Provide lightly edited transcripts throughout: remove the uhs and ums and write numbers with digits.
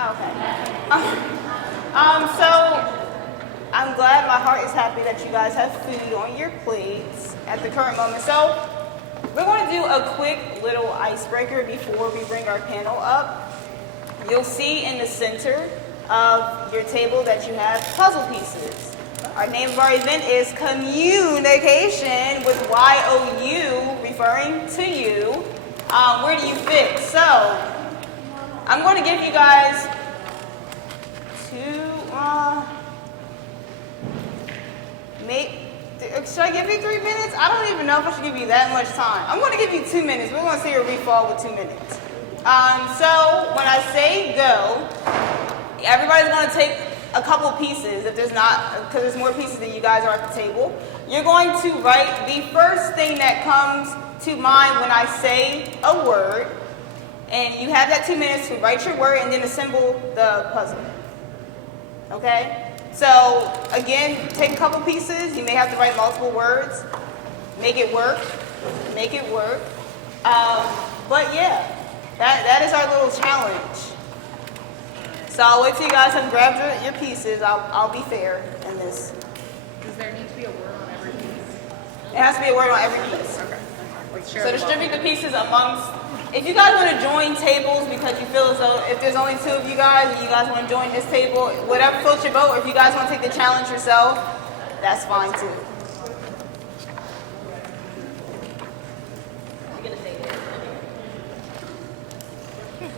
Okay. So I'm glad, my heart is happy that you guys have food on your plates at the current moment. So we're going to do a quick little icebreaker before we bring our panel up. You'll see in the center of your table that you have puzzle pieces. Our name of our event is CommYOUnication, with Y-O-U referring to you. Where do you fit? So I'm going to give you guys should I give you 3 minutes? I don't even know if I should give you that much time. I'm going to give you 2 minutes. We're going to see your refall with 2 minutes. So when I say go, everybody's going to take a couple pieces. If there's not, because there's more pieces than you guys are at the table, you're going to write the first thing that comes to mind when I say a word, and you have that 2 minutes to write your word and then assemble the puzzle. Okay? So again, take a couple pieces. You may have to write multiple words. Make it work. Make it work. But yeah, that is our little challenge. So I'll wait till you guys have grabbed your pieces. I'll be fair in this. Does there need to be a word on every piece? It has to be a word on every piece. Okay. So distribute the pieces amongst. If you guys want to join tables because you feel as though if there's only 2 of you guys and you guys want to join this table, whatever floats your boat, or if you guys want to take the challenge yourself, that's fine too.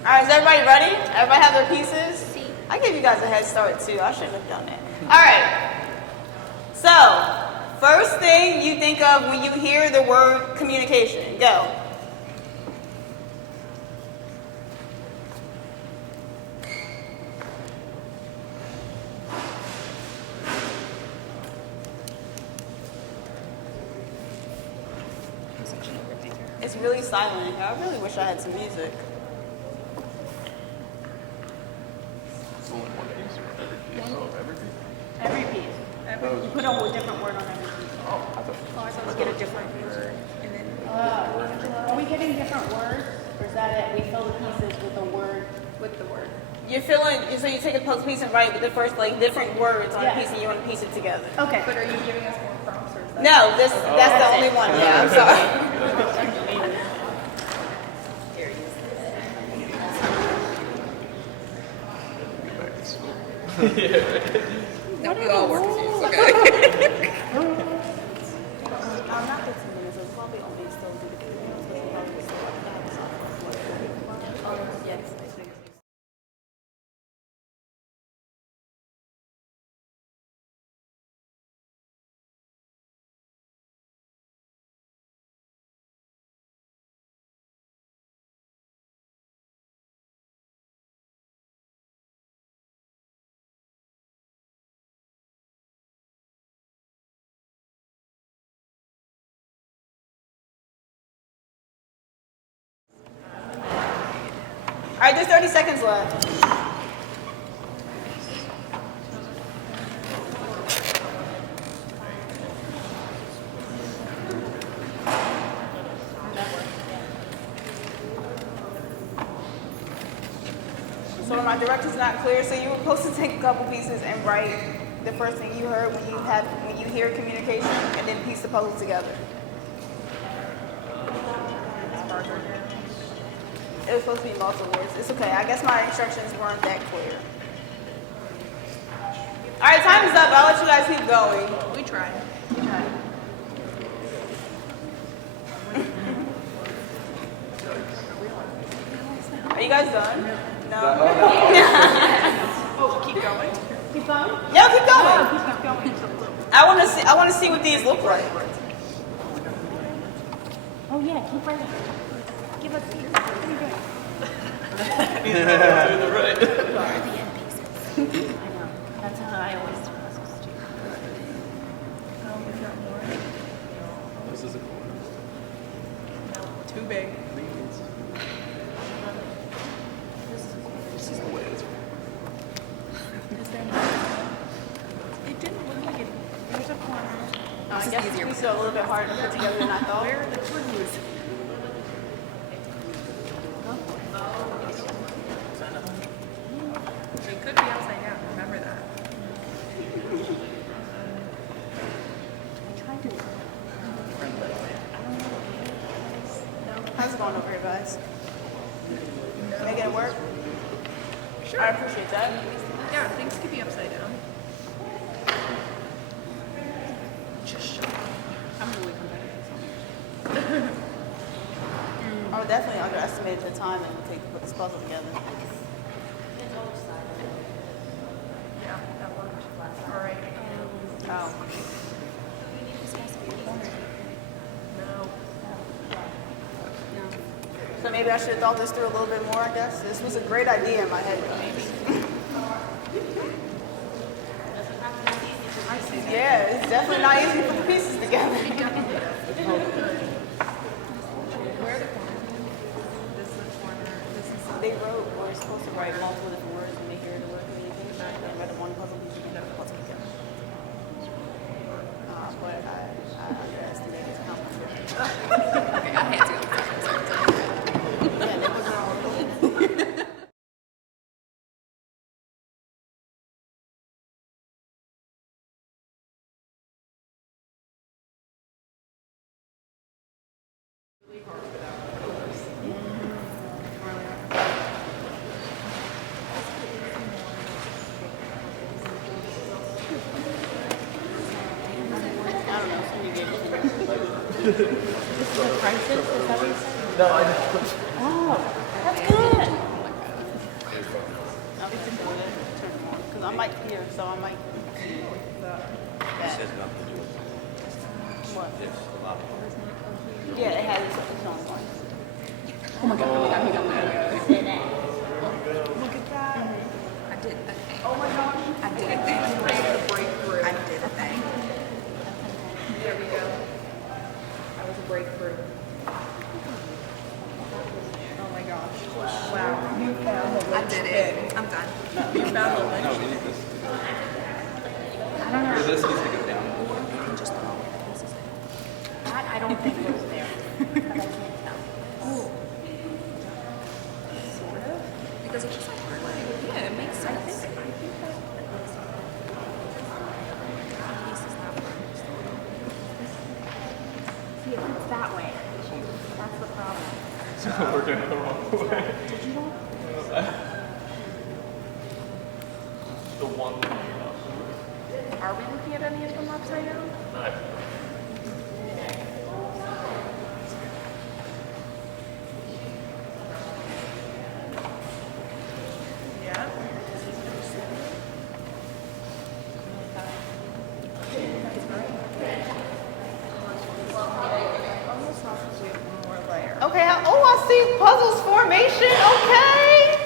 Alright, is everybody ready? Everybody have their pieces? I gave you guys a head start too. I shouldn't have done that. Alright. So, first thing you think of when you hear the word communication. Go. It's really silent in here. I really wish I had some music. Every piece. You put a whole different word on every piece. Oh, I thought. Oh, I thought we get a different word. And then Are we getting different words? Or is that it? We fill the pieces with a word? with the word. You're filling, so you take a puzzle piece and write with the first, like, different words on a piece and you want to piece it together. Okay. But are you giving us more prompts or is that? No, that's the only one. Yeah, I'm sorry. No, we all work with you. It's okay. Not 15 minutes. It's probably only still do the yes. All right, there's 30 seconds left. So my direction's not clear, so you were supposed to take a couple pieces and write the first thing you heard when you hear communication, and then piece the puzzle together. It was supposed to be multiple words. It's okay. I guess my instructions weren't that clear. All right, time is up. I'll let you guys keep going. We tried. Are you guys done? No. Oh, keep going. Keep going? Yeah, keep going. Keep going. I want to see what these look like. Oh yeah, keep writing. Give us your. What are you doing? Right. The end pieces. I know. That's how I always do puzzles too. We've got more. This is a cool one. Too big. This is the way it's. Is there more? It didn't look like it. There's a corner. I guess these are a little bit harder to put together than I thought. Where are the clues? It could be upside down, remember that. How's it going over here, guys? Making it work? Sure. I appreciate that. Yeah, things could be upside down. Just shut up. I'm really competitive. I would definitely underestimate the time it would take to put this puzzle together. Yeah, that worked. All right. Oh. No. So maybe I should have thought this through a little bit more, I guess. This was a great idea in my head, but maybe. Yeah, it's definitely not easy to put the pieces together. Where are the corners? This is the corner. This is They wrote, we're supposed to write multiple different words and make it to work when you finish it. They write one puzzle piece and then puzzle together. But I underestimated how much work. okay. I had to go. Yeah, they were all I don't know, somebody gave it to me. This is a crisis, is that what you said? No, I know. Oh, that's good. Okay, so we're gonna turn them on, because I might hear, so I might. This has nothing to do with What? this. Yeah, it has its own one. Oh my god, oh my god, oh my god. Say that. Look at that. I did a thing. Oh my gosh. I did a thing. I was able to break through. I did a thing. There we go. That was a breakthrough. Oh my gosh. Wow. You found the I did it. I'm done. You found the No, we need this. Or this needs to go down. That I don't think was there. But I can't tell. Sort of. Because it's just like we're like, yeah, it makes sense. I think that piece is not one. See, it fits that way. That's the problem. We're going the wrong way. Did you know? The one. Are we looking at any of them upside down? Yeah. Almost off because we have one more layer. Okay, oh, I see puzzles formation, okay.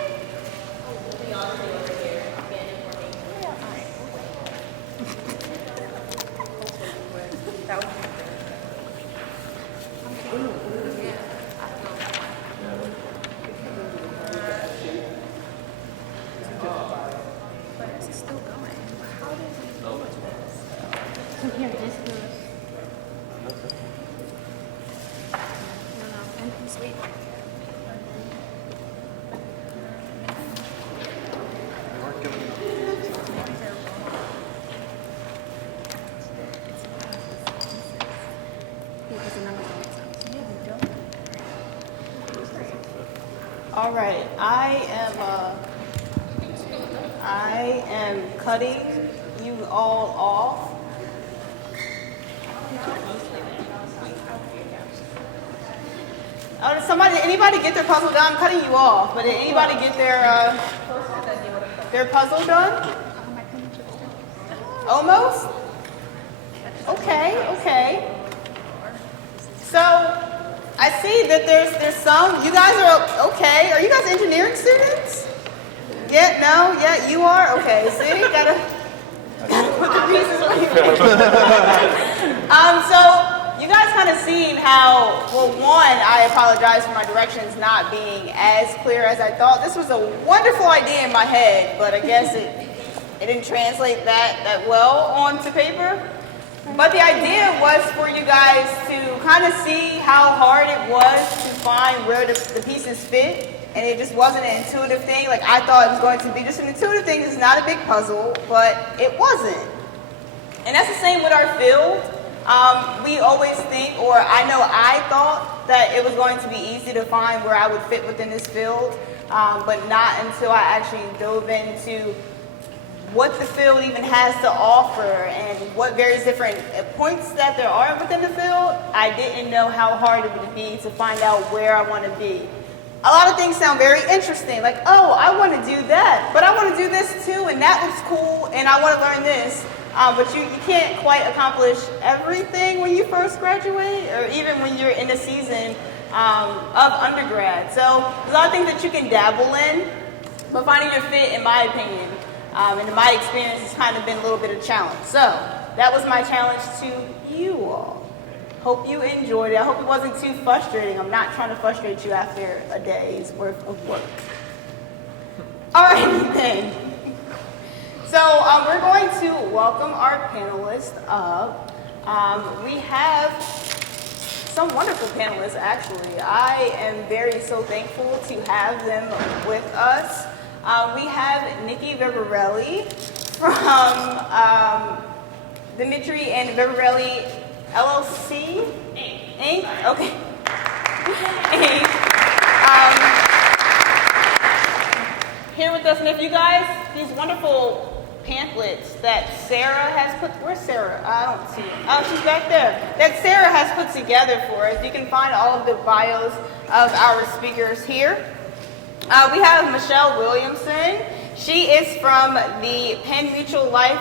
That was but it's still going. How did we go with this? So here, this goes. No, and sweet. We weren't giving enough. Maybe they're wrong. Because the numbers don't make sense. Yeah, they don't. All right, I am cutting you all off. Oh, did anybody get their puzzle done? I'm cutting you off, but did anybody get their puzzle done? Almost? Okay. So, I see that there's some. You guys are okay. Are you guys engineering students? Yeah, no, yeah, you are? Okay, see, gotta put the pieces on So, you guys kind of seen how, well, one, I apologize for my directions not being as clear as I thought. This was a wonderful idea in my head, but I guess it didn't translate that well onto paper. But the idea was for you guys to kind of see how hard it was to find where the pieces fit, and it just wasn't an intuitive thing. Like I thought it was going to be just an intuitive thing. It's not a big puzzle, but it wasn't. And that's the same with our field. We always think, or I know I thought that it was going to be easy to find where I would fit within this field, but not until I actually dove into what the field even has to offer and what various different points that there are within the field. I didn't know how hard it would be to find out where I want to be. A lot of things sound very interesting, like, oh, I want to do that, but I want to do this too, and that looks cool, and I want to learn this. But you can't quite accomplish everything when you first graduate, or even when you're in the season of undergrad. So there's a lot of things that you can dabble in, but finding your fit, in my opinion, and in my experience, has kind of been a little bit of a challenge. So that was my challenge to you all. Hope you enjoyed it. I hope it wasn't too frustrating. I'm not trying to frustrate you after a day's worth of work. All right, then. So we're going to welcome our panelists up. We have some wonderful panelists, actually. I am so thankful to have them with us. We have Nikki Vivarelli from Dimitri and Vivarelli LLC? Inc. Okay. Inc. Here with us, and if you guys, these wonderful pamphlets that Sarah has put, where's Sarah? I don't see her. Oh, she's back there. That Sarah has put together for us. You can find all of the bios of our speakers here. We have Michelle Williamson. She is from the Penn Mutual Life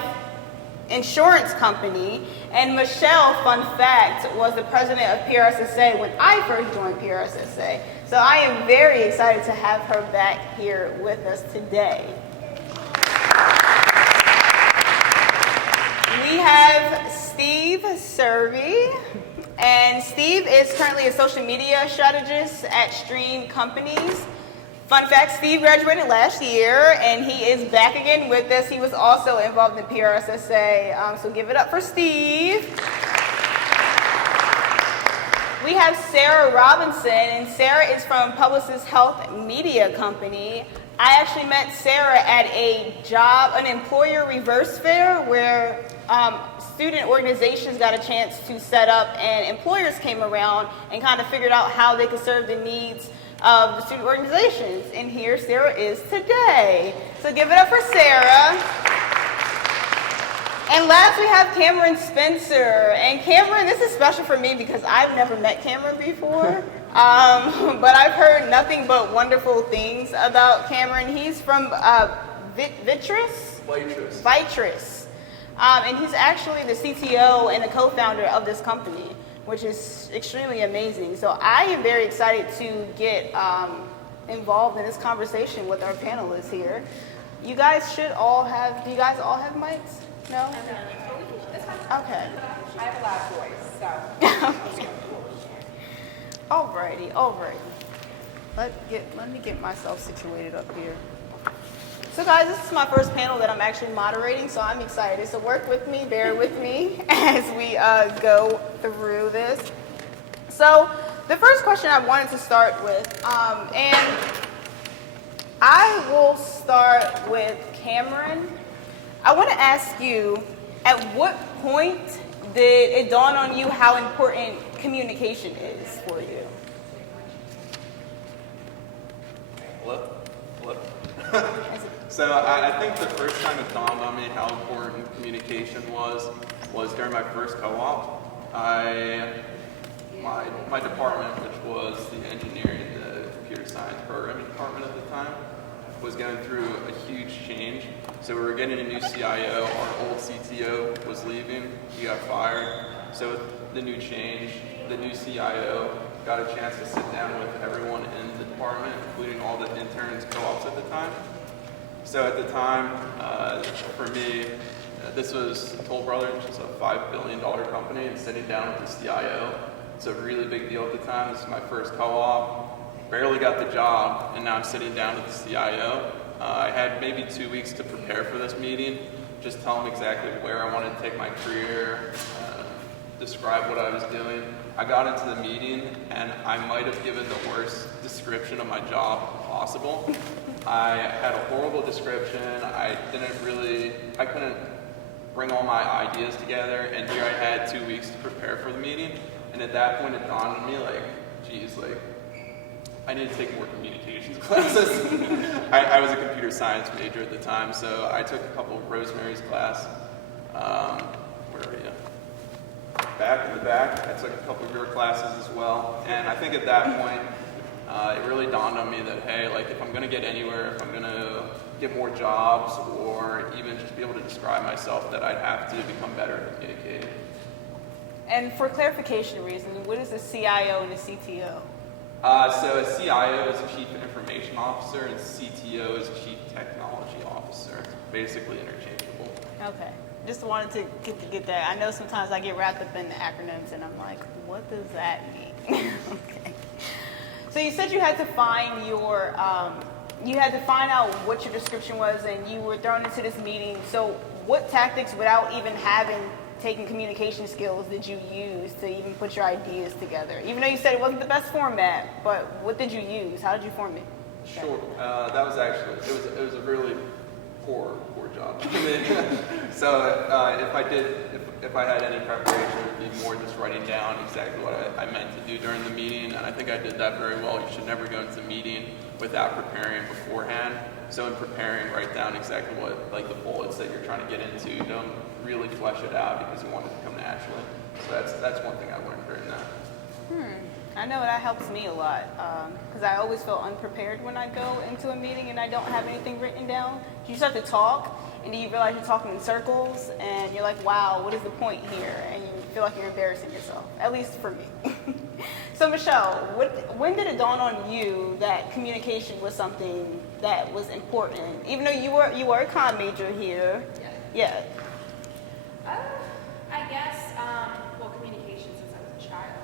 Insurance Company. And Michelle, fun fact, was the president of PRSSA when I first joined PRSSA. So I am very excited to have her back here with us today. We have Steve Servey, and Steve is currently a social media strategist at Stream Companies. Fun fact, Steve graduated last year, and he is back again with us. He was also involved in PRSSA, so give it up for Steve. We have Sarah Robinson, and Sarah is from Publicis Health Media Company. I actually met Sarah at an employer reverse fair where student organizations got a chance to set up, and employers came around and kind of figured out how they could serve the needs of the student organizations. And here Sarah is today. So give it up for Sarah. And last we have Cameron Spencer. And Cameron, this is special for me because I've never met Cameron before. But I've heard nothing but wonderful things about Cameron. He's from Vitrus? Vitrus. And he's actually the CTO and the co-founder of this company, which is extremely amazing. So I am very excited to get involved in this conversation with our panelists here. You guys should all have, do you guys all have mics? No? Okay. I have a loud voice, so. Alrighty. Let me get myself situated up here. So guys, this is my first panel that I'm actually moderating, so I'm excited. So work with me, bear with me as we go through this. So the first question I wanted to start with, and I will start with Cameron. I want to ask you, at what point did it dawn on you how important communication is for you? Hello? So I think the first time it dawned on me how important communication was during my first co-op. My department, which was the engineering, the computer science programming department at the time, was going through a huge change. So we were getting a new CIO. Our old CTO was leaving. He got fired. So with the new change, the new CIO got a chance to sit down with everyone in the department, including all the interns, co-ops at the time. So at the time, for me, this was Toll Brothers, which is a $5 billion company, and sitting down with the CIO. It's a really big deal at the time. This is my first co-op. Barely got the job, and now I'm sitting down with the CIO. I had maybe 2 weeks to prepare for this meeting, just tell him exactly where I wanted to take my career, describe what I was doing. I got into the meeting and I might have given the worst description of my job possible. I had a horrible description. I couldn't bring all my ideas together, and here I had 2 weeks to prepare for the meeting. And at that point it dawned on me, like, geez, like, I need to take more communications classes. I was a computer science major at the time, so I took a couple of Rosemary's class. Where are you? Back in the back. I took a couple of your classes as well. And I think at that point, it really dawned on me that, hey, like, if I'm going to get anywhere, if I'm going to get more jobs, or even just be able to describe myself, that I'd have to become better at communicating. And for clarification reasons, what is a CIO and a CTO? So a CIO is Chief Information Officer, and CTO is Chief Technology Officer. Basically interchangeable. Okay. Just wanted to get that. I know sometimes I get wrapped up in the acronyms and I'm like, what does that mean? Okay. So you said you had to find your, you had to find out what your description was, and you were thrown into this meeting. So what tactics, without even having taken communication skills, did you use to even put your ideas together? Even though you said it wasn't the best format, but what did you use? How did you form it? Sure. That was actually, it was a really poor job. So if I had any preparation, it would be more just writing down exactly what I meant to do during the meeting, and I think I did that very well. You should never go into the meeting without preparing beforehand. So in preparing, write down exactly what, like, the bullets that you're trying to get into. Don't really flesh it out because you want it to come naturally. So that's one thing I learned during that. I know that helps me a lot, because I always feel unprepared when I go into a meeting and I don't have anything written down. You start to talk, and then you realize you're talking in circles, and you're like, wow, what is the point here? And you feel like you're embarrassing yourself, at least for me. So Michelle, when did it dawn on you that communication was something that was important? Even though you were a comm major here. Yeah. I guess, well, communication since I was a child,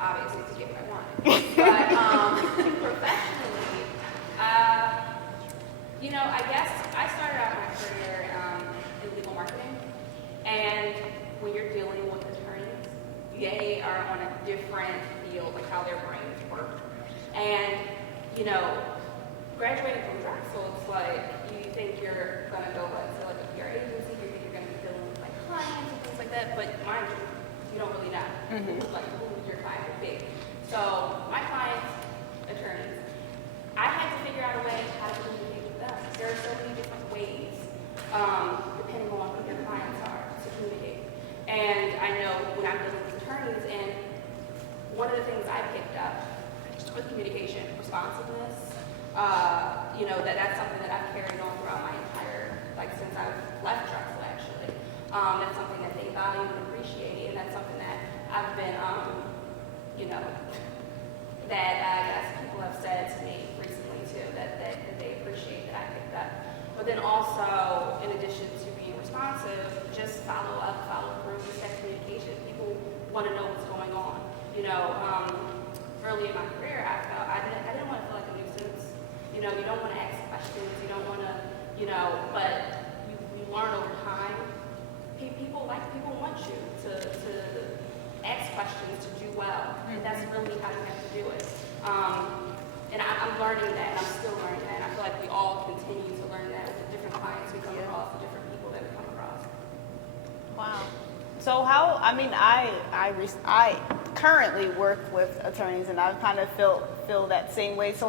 obviously to get what I wanted. But professionally, you know, I guess I started out my career in legal marketing, and when you're dealing with attorneys, they are on a different field, like how their brains work. And, you know, graduating from Drexel, it's like you think you're going to go into like a PR agency, you think you're going to be dealing with like clients and things like that, but mind you don't really know like who your client would be. So my clients, attorneys, I had to figure out a way how to communicate with them. There are so many different ways, depending on who your clients are, to communicate. And I know when I'm dealing with attorneys, and one of the things I picked up with communication, responsiveness, you know, that's something that I've carried on throughout my entire, like since I've left Drexel actually. That's something that they value and appreciate, and that's something that I've been, you know, that I guess people have said to me recently too, that they appreciate that I picked up. But then also, in addition to being responsive, just follow up, follow through, just that communication. People want to know what's going on. You know, early in my career, I felt I didn't want to feel like a nuisance. You know, you don't want to ask questions. You don't want to, you know, but you learn over time. People want you to ask questions, to do well. And that's really how you have to do it. And I'm learning that, and I'm still learning that. And I feel like we all continue to learn that with the different clients we come across, the different people that we come across. Wow. So how, I mean, I currently work with attorneys, and I kind of feel that same way. So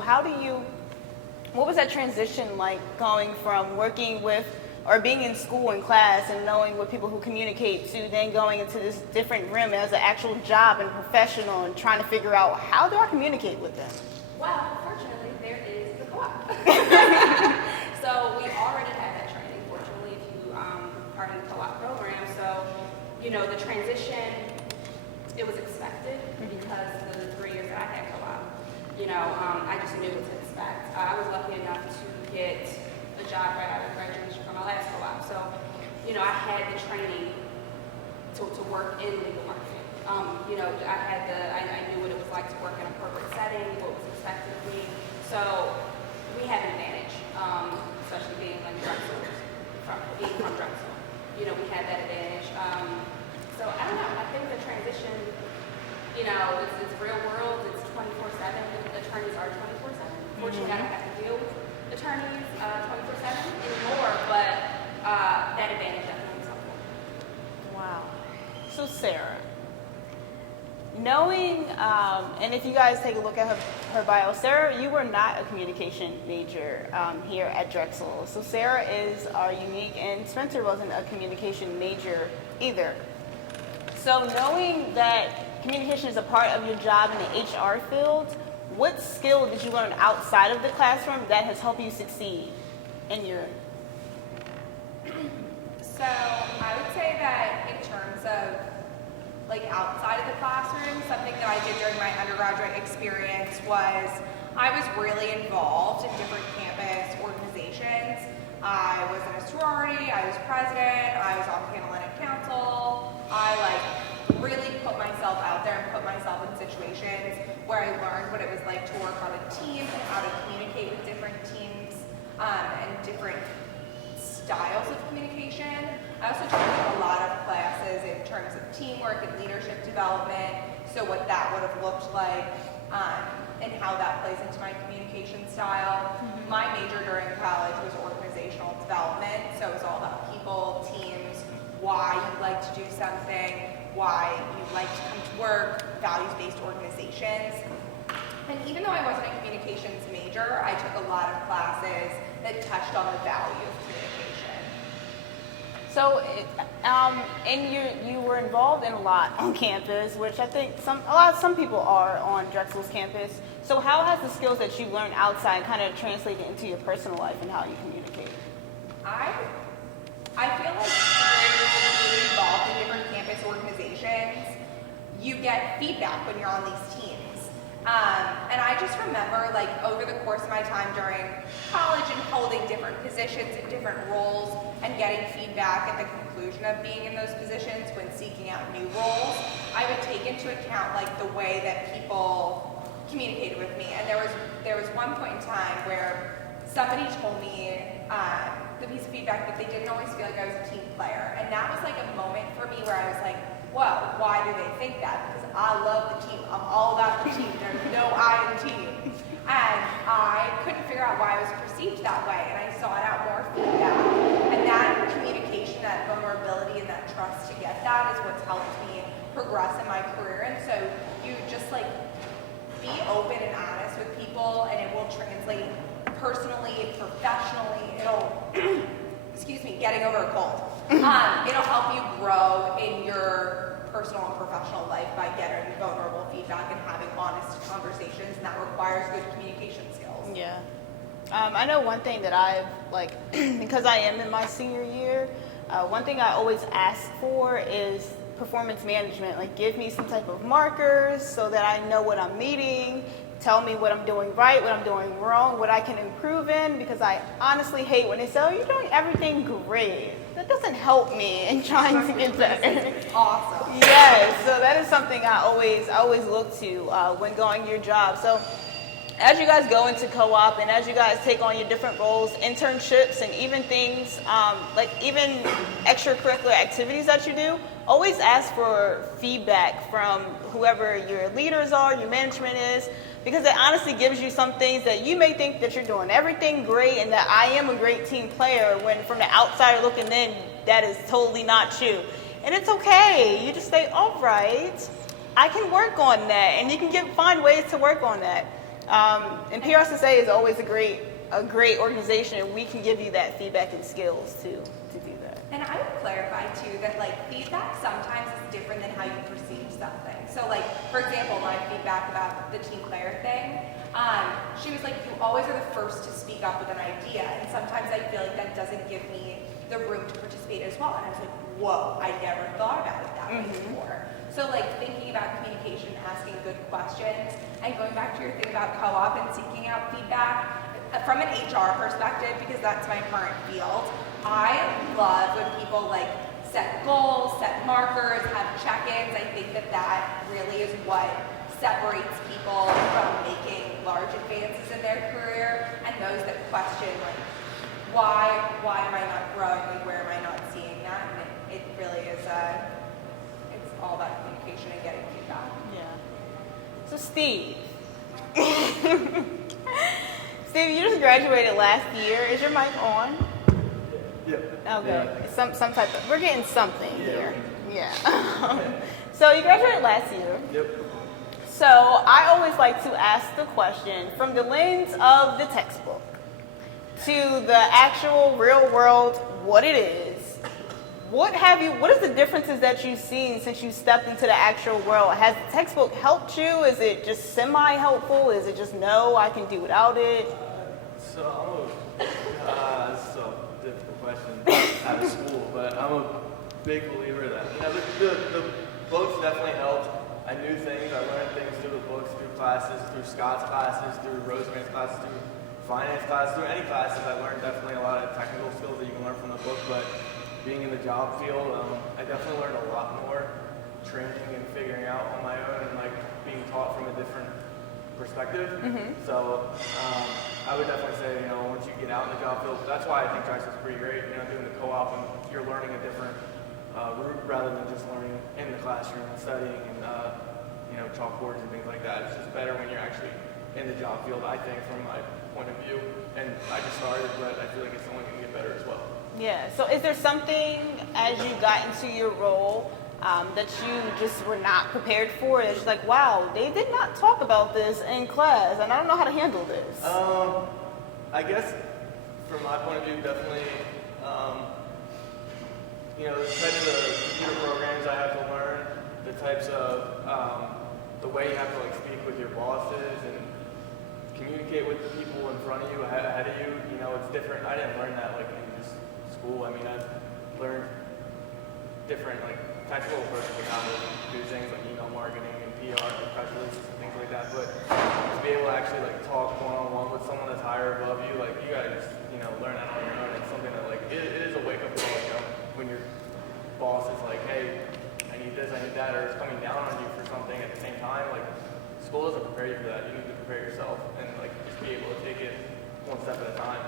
what was that transition like, going from working with or being in school and class and knowing what people who communicate to then going into this different realm as an actual job and professional and trying to figure out, how do I communicate with them? Well, fortunately, there is the co-op. So we already had that training, fortunately, if you are in the co-op program. So, you know, the transition, it was expected because the 3 years that I had co-op, you know, I just knew what to expect. I was lucky enough to get a job right out of graduation from my last co-op. So, you know, I had the training to work in legal marketing. You know, I knew what it was like to work in a corporate setting, what was expected of me. So we had an advantage, especially being like Drexel, being from Drexel. You know, we had that advantage. So I don't know, I think the transition you know, it's real world, it's 24/7, attorneys are 24/7. Fortunately, I don't have to deal with attorneys 24/7 anymore, but that advantage definitely is helpful. Wow. So Sarah, knowing, and if you guys take a look at her bio, Sarah, you were not a communication major here at Drexel. So Sarah is our unique, and Spencer wasn't a communication major either. So knowing that communication is a part of your job in the HR field, what skill did you learn outside of the classroom that has helped you succeed in your? So I would say that in terms of like outside of the classroom, something that I did during my undergraduate experience was I was really involved in different campus organizations. I was in a sorority, I was president, I was on Panhellenic Council. I really put myself out there and put myself in situations where I learned what it was like to work on a team and how to communicate with different teams and different styles of communication. I also took a lot of classes in terms of teamwork and leadership development, so what that would have looked like and how that plays into my communication style. My major during college was organizational development, so it was all about people, teams, why you like to do something, why you like to come to work, values-based organizations. And even though I wasn't a communications major, I took a lot of classes that touched on the value of communication. So, and you were involved in a lot on campus, which I think some people are on Drexel's campus. So, how has the skills that you learned outside kind of translated into your personal life and how you communicate? I feel like through being involved in different campus organizations, you get feedback when you're on these teams. And I just remember, like, over the course of my time during college and holding different positions in different roles and getting feedback at the conclusion of being in those positions when seeking out new roles, I would take into account, like, the way that people communicated with me. And there was one point in time where somebody told me the piece of feedback that they didn't always feel like I was a team player. And that was, like, a moment for me where I was like, whoa, why do they think that? Because I love the team. I'm all about the team. There's no I in team. And I couldn't figure out why I was perceived that way. And I sought out more feedback. And that communication, that vulnerability, and that trust to get that is what's helped me progress in my career. And so you just, like, be open and honest with people, and it will translate personally, professionally. It'll, excuse me, getting over a cold. It'll help you grow in your personal and professional life by getting vulnerable feedback and having honest conversations, and that requires good communication skills. Yeah. I know one thing that I've, like, because I am in my senior year, one thing I always ask for is performance management. Like, give me some type of markers so that I know what I'm meeting, tell me what I'm doing right, what I'm doing wrong, what I can improve in, because I honestly hate when they say, oh, you're doing everything great. That doesn't help me in trying to get better. Awesome. Yes, so that is something I always look to when going your job. So as you guys go into co-op and as you guys take on your different roles, internships, and even things like even extracurricular activities that you do, always ask for feedback from whoever your leaders are, your management is, because it honestly gives you some things that you may think that you're doing everything great and that I am a great team player, when from the outsider looking in, that is totally not true. And it's okay. You just say, all right, I can work on that, and you can find ways to work on that. And PRSSA is always a great organization, and we can give you that feedback and skills to do that. And I would clarify too that, like, feedback sometimes is different than how you perceive something. So, like, for example, my feedback about the team player thing, she was like, you always are the first to speak up with an idea, and sometimes I feel like that doesn't give me the room to participate as well. And I was like, whoa, I never thought about it that way before. So, like, thinking about communication, asking good questions, and going back to your thing about co-op and seeking out feedback, from an HR perspective, because that's my current field, I love when people, like, set goals, set markers, have check-ins. I think that that really is what separates people from making large advances in their career, and those that question, like, why am I not growing? Like, where am I not seeing that? And it really is, it's all about communication and getting feedback. Yeah. So Steve. Steve, you just graduated last year. Is your mic on? Yep. Okay. Yeah. Some type of, we're getting something here. Yeah. So you graduated last year. Yep. So I always like to ask the question from the lens of the textbook to the actual real world, what it is. What is the differences that you've seen since you stepped into the actual world? Has the textbook helped you? Is it just semi-helpful? Is it just no, I can do without it? So this is a difficult question out of school, but I'm a big believer that the books definitely helped. I knew things, I learned things through the books, through classes, through Scott's classes, through Rosemary's classes, through finance classes, through any classes. I learned definitely a lot of technical skills that you can learn from the book, but being in the job field, I definitely learned a lot more training and figuring out on my own and like being taught from a different perspective. So I would definitely say, once you get out in the job field, that's why I think Drexel's pretty great, doing the co-op and you're learning a different route rather than just learning in the classroom and studying and, chalkboards and things like that. It's just better when you're actually in the job field, I think, from my point of view. And I just started, but I feel like it's only going to get better as well. Yeah. So is there something as you got into your role that you just were not prepared for? It's just like, wow, they did not talk about this in class, and I don't know how to handle this. I guess from my point of view, definitely, the types of computer programs I have to learn, the types of, the way you have to like speak with your bosses and communicate with the people in front of you, ahead of you, it's different. I didn't learn that like in just school. I mean, I've learned different like technical approaches of how to do things like email marketing and PR and press releases and things like that. But to be able to actually like talk one-on-one with someone that's higher above you, like you gotta just, learn that on your own. It's something that like, it is a wake-up call, when your boss is like, hey, I need this, I need that, or it's coming down on you for something at the same time. Like, school doesn't prepare you for that. You need to prepare yourself and like just be able to take it one step at a time.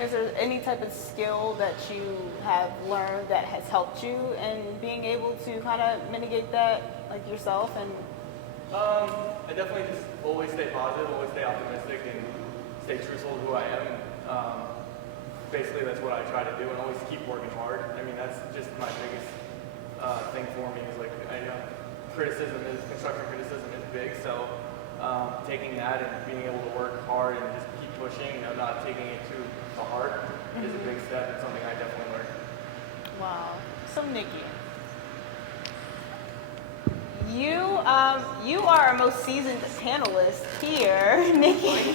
Is there any type of skill that you have learned that has helped you in being able to kind of mitigate that, like yourself? And I definitely just always stay positive, always stay optimistic, and stay truthful to who I am. Basically, that's what I try to do, and always keep working hard. I mean, that's just my biggest thing for me is like, constructive criticism is big. So taking that and being able to work hard and just keep pushing, not taking it too to heart is a big step and something I definitely learned. wow. So Nikki, you are our most seasoned panelist here, Nikki.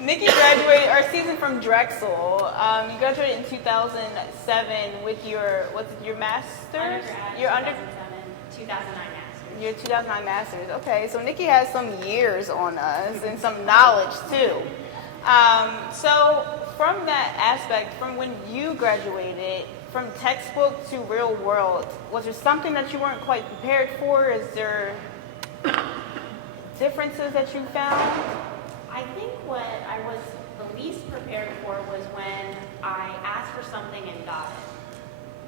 Nikki graduated our season from Drexel. You graduated in 2007 with your master's? Your 2007, 2009 master's. Your 2009 master's. Okay, so Nikki has some years on us and some knowledge too. So from that aspect, from when you graduated, from textbook to real world, was there something that you weren't quite prepared for? Is there differences that you found? I think what I was the least prepared for was when I asked for something and got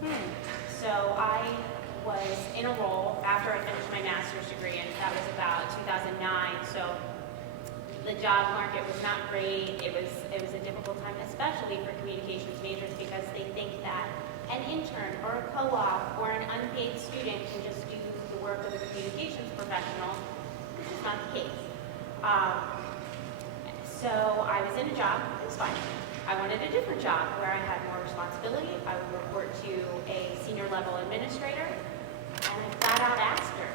it. So I was in a role after I finished my master's degree, and that was about 2009. So the job market was not great. It was a difficult time, especially for communications majors, because they think that an intern or a co-op or an unpaid student can just do the work of a communications professional. This is not the case. So I was in a job, it was fine. I wanted a different job where I had more responsibility. I would report to a senior level administrator, and I flat out asked her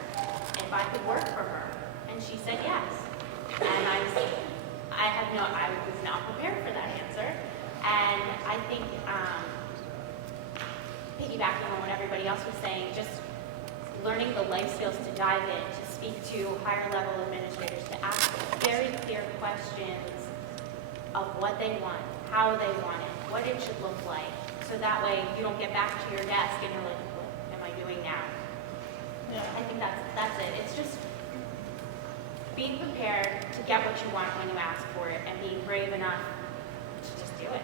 if I could work for her, and she said yes. And I was not prepared for that answer. And I think, piggybacking on what everybody else was saying, just learning the life skills to dive in, to speak to higher level administrators, to ask very clear questions of what they want, how they want it, what it should look like, so that way you don't get back to your desk and you're like, what am I doing now? Yeah. I think that's it. It's just being prepared to get what you want when you ask for it, and being brave enough to just do it.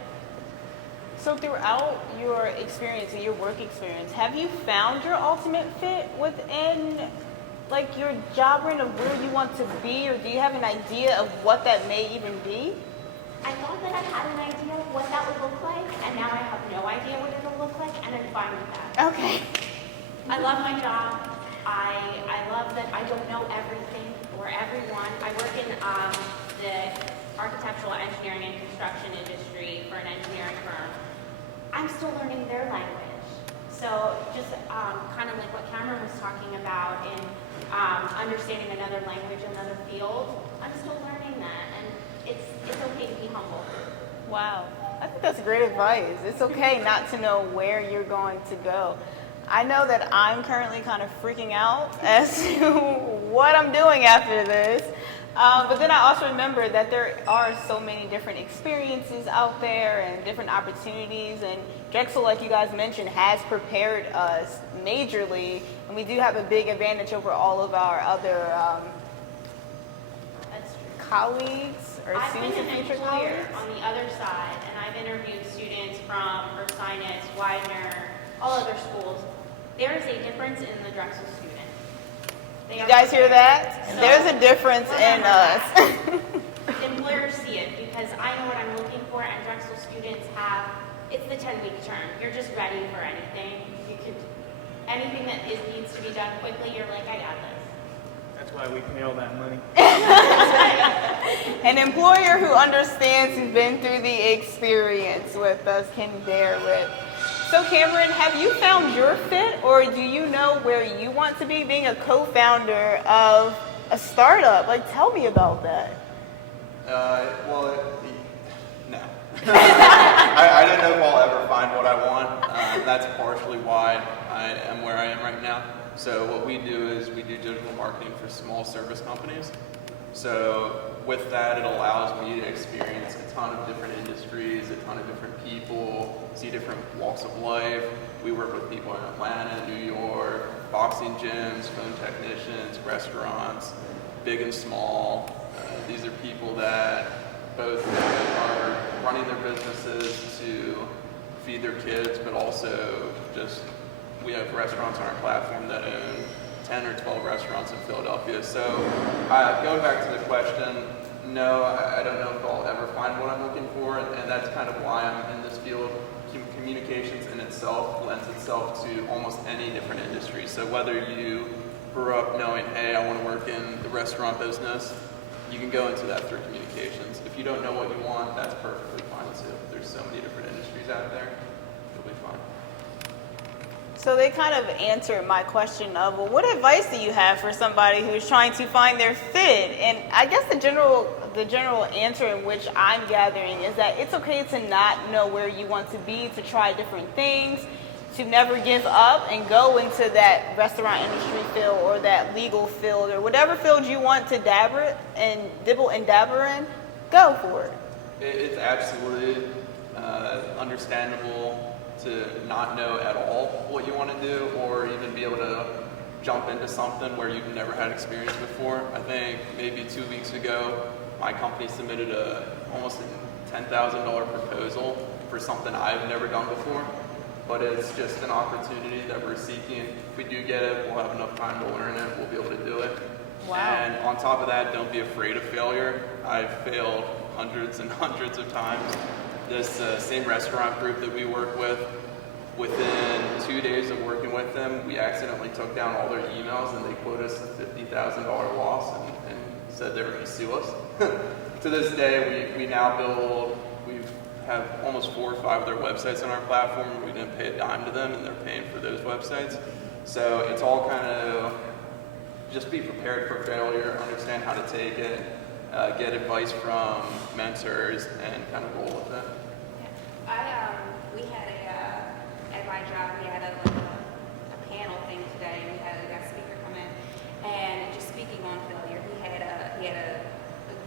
So throughout your experience and your work experience, have you found your ultimate fit within like your job range of where you want to be, or do you have an idea of what that may even be? I thought that I had an idea of what that would look like, and now I have no idea what it'll look like, and I'm fine with that. Okay. I love my job. I love that I don't know everything or everyone. I work in the architectural engineering and construction industry for an engineering firm. I'm still learning their language. So just kind of like what Cameron was talking about in understanding another language, another field, I'm still learning that, and it's okay to be humble. Wow. I think that's great advice. It's okay not to know where you're going to go. I know that I'm currently kind of freaking out as to what I'm doing after this. But then I also remember that there are so many different experiences out there and different opportunities. And Drexel, like you guys mentioned, has prepared us majorly. And we do have a big advantage over all of our other That's true. colleagues or I've been students an and future employer colleagues. on the other side, and I've interviewed students from Ursinus, Widener, all other schools. There is a difference in the Drexel student. They You are guys hear prepared. that? So, There's a difference in remember us. that. Employers see it because I know what I'm looking for, and Drexel students have, it's the 10-week term. You're just ready for anything. You could, anything that needs to be done quickly, you're like, I got this. That's why we pay all that money. An employer who understands, who's been through the experience with us, can bear with. So Cameron, have you found your fit, or do you know where you want to be being a co-founder of a startup? Like, tell me about that. No. I don't know if I'll ever find what I want. That's partially why I am where I am right now. So what we do is we do digital marketing for small service companies. So with that, it allows me to experience a ton of different industries, a ton of different people, see different walks of life. We work with people in Atlanta, New York, boxing gyms, phone technicians, restaurants, big and small. These are people that both are running their businesses to feed their kids, but also just, we have restaurants on our platform that own 10 or 12 restaurants in Philadelphia. So going back to the question, no, I don't know if I'll ever find what I'm looking for, and that's kind of why I'm in this field. Communications in itself lends itself to almost any different industry. So whether you grew up knowing, hey, I want to work in the restaurant business, you can go into that through communications. If you don't know what you want, that's perfectly fine too. There's so many different industries out there, you'll be fine. So they kind of answered my question of, well, what advice do you have for somebody who's trying to find their fit? And I guess the general answer in which I'm gathering is that it's okay to not know where you want to be, to try different things, to never give up and go into that restaurant industry field or that legal field or whatever field you want to dabble and dabble in, go for it. It's absolutely understandable to not know at all what you want to do, or even be able to jump into something where you've never had experience before. I think maybe 2 weeks ago, my company submitted almost a $10,000 proposal for something I've never done before, but it's just an opportunity that we're seeking. If we do get it, we'll have enough time to learn it, we'll be able to do it. Wow. And on top of that, don't be afraid of failure. I've failed hundreds and hundreds of times. This same restaurant group that we work with, within 2 days of working with them, we accidentally took down all their emails and they quoted us a $50,000 loss and said they were going to sue us. To this day, we now have almost 4 or 5 of their websites on our platform. We didn't pay a dime to them, and they're paying for those websites. So it's all kind of just be prepared for failure, understand how to take it, get advice from mentors, and kind of roll with it. We had at my job, we had a panel thing today, and we had a guest speaker come in, and just speaking on failure, he had a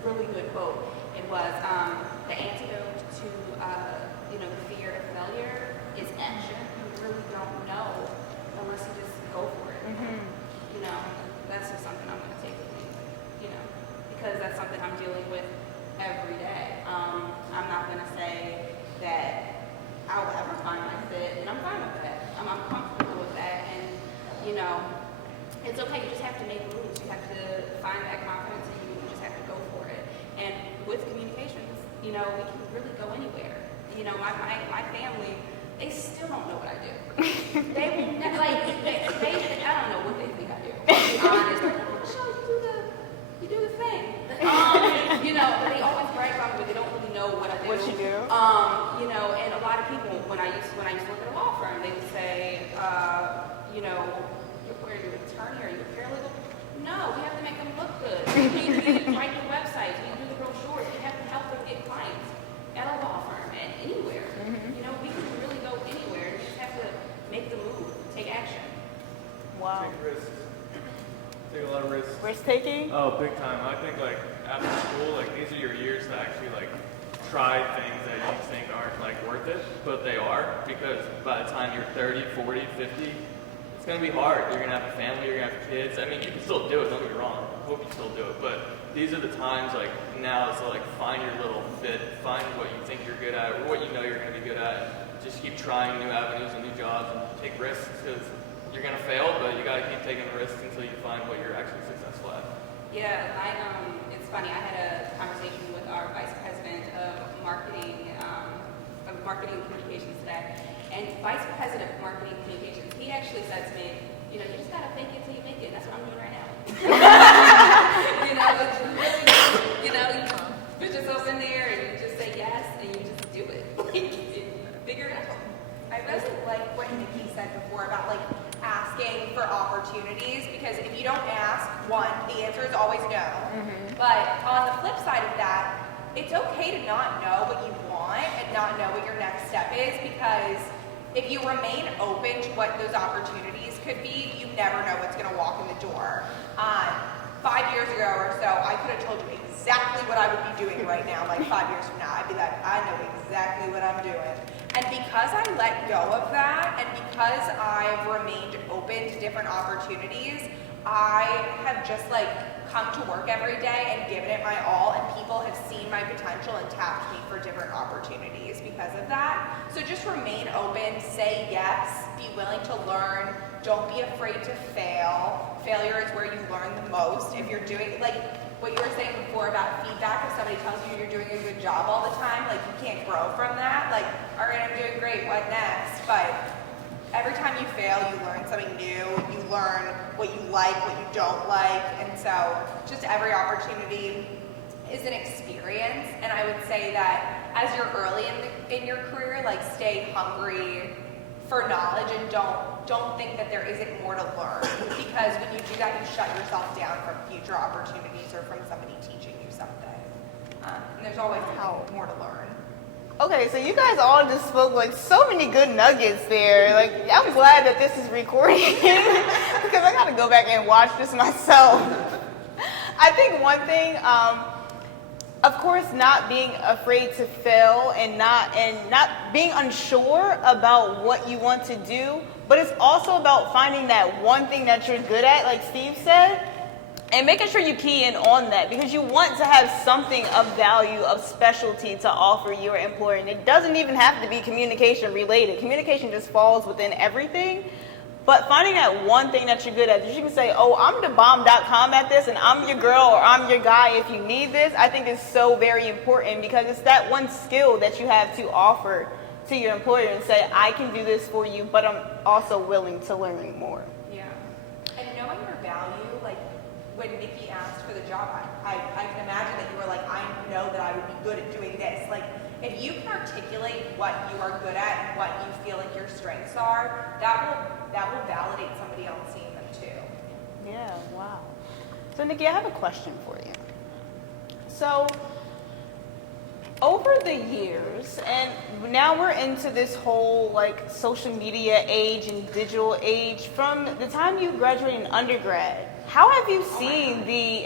really good quote. It was, the antidote to, the fear of failure is action. You really don't know unless you just go for it. Mm-hmm. That's just something I'm going to take with me, because that's something I'm dealing with every day. I'm not going to say that I'll know, we can really go anywhere. You know, my family, they still don't know what I do. They will never, like, they, I don't know what they think I do. To be honest, like, oh, Michelle, you do the thing. You know, but they always brag about me, but they don't really know what I do. What you do? You know, and a lot of people, when I used to work at a law firm, they would say, you know, are you an attorney? Are you a paralegal? No, we have to make them look good. We write the websites, we do the brochures, we have to help them get clients at a law firm and anywhere. You know, we can really go anywhere. We just have to make the move, take action. Wow. Take risks. Take a lot of risks. Risk taking? Oh, big time. I think like after school, like these are your years to actually like try things that you think aren't like worth it, but they are, because by the time you're 30, 40, 50, it's gonna be hard. You're gonna have a family, you're gonna have kids. I mean, you can still do it, don't get me wrong. I hope you still do it, but these are the times like now is to like find your little fit, find what you think you're good at, or what you know you're gonna be good at. Just keep trying new avenues and new jobs and take risks, because you're gonna fail, but you gotta keep taking risks until you find what you're actually successful at. Yeah, it's funny. I had a conversation with our vice president of marketing communications today, and vice president of marketing communications, he actually said to me, you know, you just gotta fake it till you make it. And that's what I'm doing right now. You know, it's really, you know, you put yourself in there and you just say yes and you just do it. Figure it out. I really like what Nikki said before about like asking for opportunities, because if you don't ask, one, the answer is always no. But on the flip side of that, it's okay to not know what you want and not know what your next step is, because if you remain open to what those opportunities could be, you never know what's going to walk in the door. 5 years ago or so, I could have told you exactly what I would be doing right now, like 5 years from now. I'd be like, I know exactly what I'm doing. And because I let go of that, and because I've remained open to different opportunities, I have just like come to work every day and given it my all, and people have seen my potential and tapped me for different opportunities because of that. So just remain open, say yes, be willing to learn, don't be afraid to fail. Failure is where you learn the most. If you're doing, like what you were saying before about feedback, if somebody tells you you're doing a good job all the time, like you can't grow from that. Like, all right, I'm doing great, what next? But every time you fail, you learn something new. You learn what you like, what you don't like. And so just every opportunity is an experience. And I would say that as you're early in your career, like stay hungry for knowledge and don't think that there isn't more to learn. Because when you do that, you shut yourself down from future opportunities or from somebody teaching you something. And there's always more to learn. Okay, so you guys all just spoke like so many good nuggets there. Like, I'm glad that this is recording because I got to go back and watch this myself. I think one thing, of course, not being afraid to fail and not being unsure about what you want to do, but it's also about finding that one thing that you're good at, like Steve said, and making sure you key in on that, because you want to have something of value, of specialty to offer your employer. And it doesn't even have to be communication related. Communication just falls within everything. But finding that one thing that you're good at, that you can say, oh, I'm the bomb.com at this, and I'm your girl or I'm your guy if you need this, I think is so very important, because it's that one skill that you have to offer to your employer and say, I can do this for you, but I'm also willing to learn more. Yeah. And knowing your value, like when Nikki asked for the job, I can imagine that you were like, I know that I would be good at doing this. Like, if you can articulate what you are good at and what you feel like your strengths are, that will validate somebody else seeing them too. Yeah, wow. So Nikki, I have a question for you. So over the years, and now we're into this whole like social media age and digital age, from the time you graduated in undergrad, how have you seen the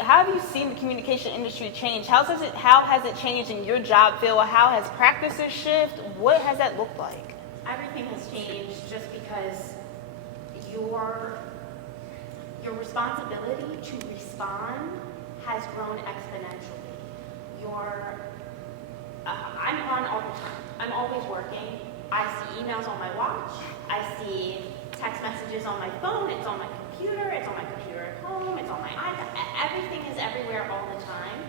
communication industry change? How has it changed in your job field? How has practices shifted? What has that looked like? Everything has changed just because your responsibility to respond has grown exponentially. I'm on all the time. I'm always working. I see emails on my watch. I see text messages on my phone. It's on my computer. It's on my computer at home. It's on my iPad. Everything is everywhere all the time.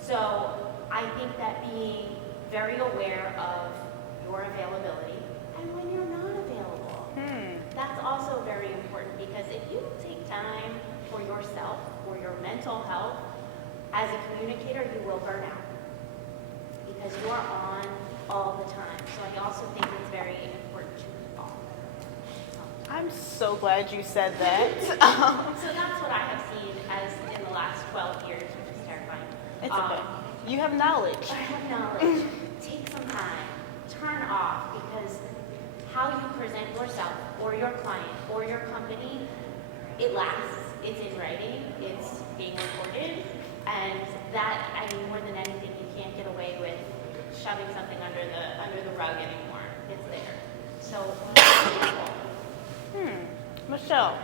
So I think that being very aware of your availability and when you're not available. That's also very important because if you don't take time for yourself, for your mental health, as a communicator, you will burn out because you are on all the time. So I also think it's very important to involve. I'm so glad you said that. So that's what I have seen as in the last 12 years, which is terrifying. It's okay. You have knowledge. I have knowledge. Take some time. Turn off because how you present yourself or your client or your company, it lasts. It's in writing. It's being recorded. And that, I mean, more than anything, you can't get away with shoving something under the rug anymore. It's there. So, Michelle,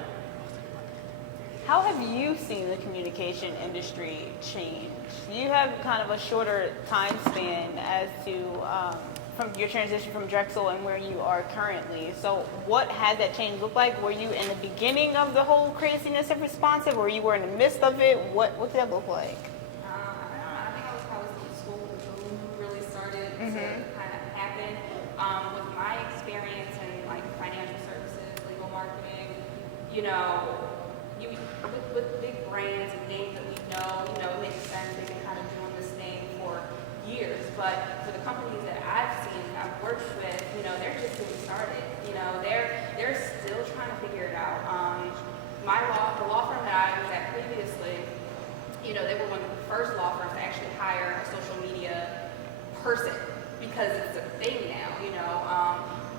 how have you seen the communication industry change? You have kind of a shorter time span as to from your transition from Drexel and where you are currently. So what has that change looked like? Were you in the beginning of the whole craziness of responsive, or you were in the midst of it? What did that look like? I think I was probably in school when the boom really started to kind of happen. With my experience in like financial services, legal marketing, you know, with big brands and names that we know, you know, it makes sense. They've been kind of doing this thing for years. But for the companies that I've seen, I've worked with, you know, they're just getting started. You know, they're still trying to figure it out. The law firm that I was at previously, you know, they were one of the first law firms to actually hire a social media person because it's a thing now. You know,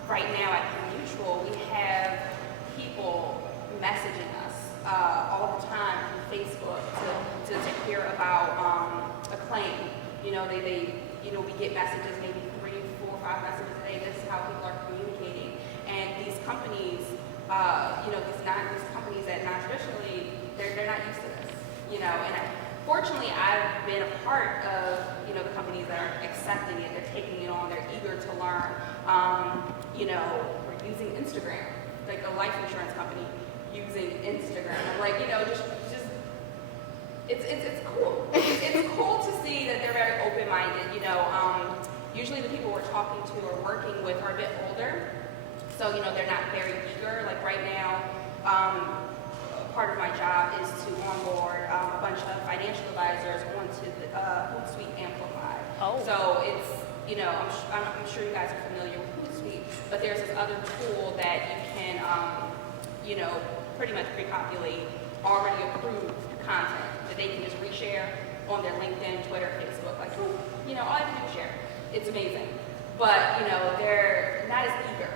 right now at CommYOUutual, we have people messaging us all the time from Facebook to hear about a claim. You know, we get messages, maybe 3, 4, 5 messages a day. This is how people are communicating. And these companies, you know, these companies that non-traditionally, they're not used to this. You know, and fortunately, I've been a part of, you know, the companies that are accepting it. They're taking it on. They're eager to learn. You know, we're using Instagram, like a life insurance company using Instagram. I'm like, you know, just it's cool. It's cool to see that they're very open-minded. You know, usually the people we're talking to or working with are a bit older, so you know they're not very eager. Like right now, part of my job is to onboard a bunch of financial advisors onto the Hootsuite Amplify. Oh. So it's, you know, I'm sure you guys are familiar with Hootsuite, but there's this other tool that you can, you know, pretty much pre-populate already approved content that they can just reshare on their LinkedIn, Twitter, Facebook. Like, you know, all I have to do is share. It's amazing. But, you know, they're not as eager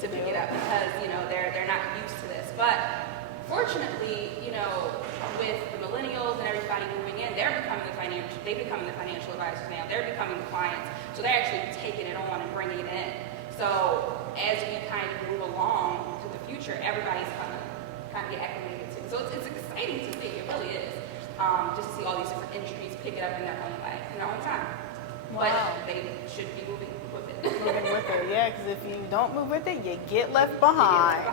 to pick it up because, you know, they're not used to this. But fortunately, you know, with the millennials and everybody moving in, they're becoming the financial advisors now. They're becoming the clients. So they're actually taking it on and bringing it in. So as we kind of move along to the future, everybody's kind of get acclimated to. So it's exciting to see. It really is. Just to see all these different industries pick it up in their own way, in their own time. Wow. But they should be moving with it. Moving with it, yeah, because if you don't move with it, you get left behind.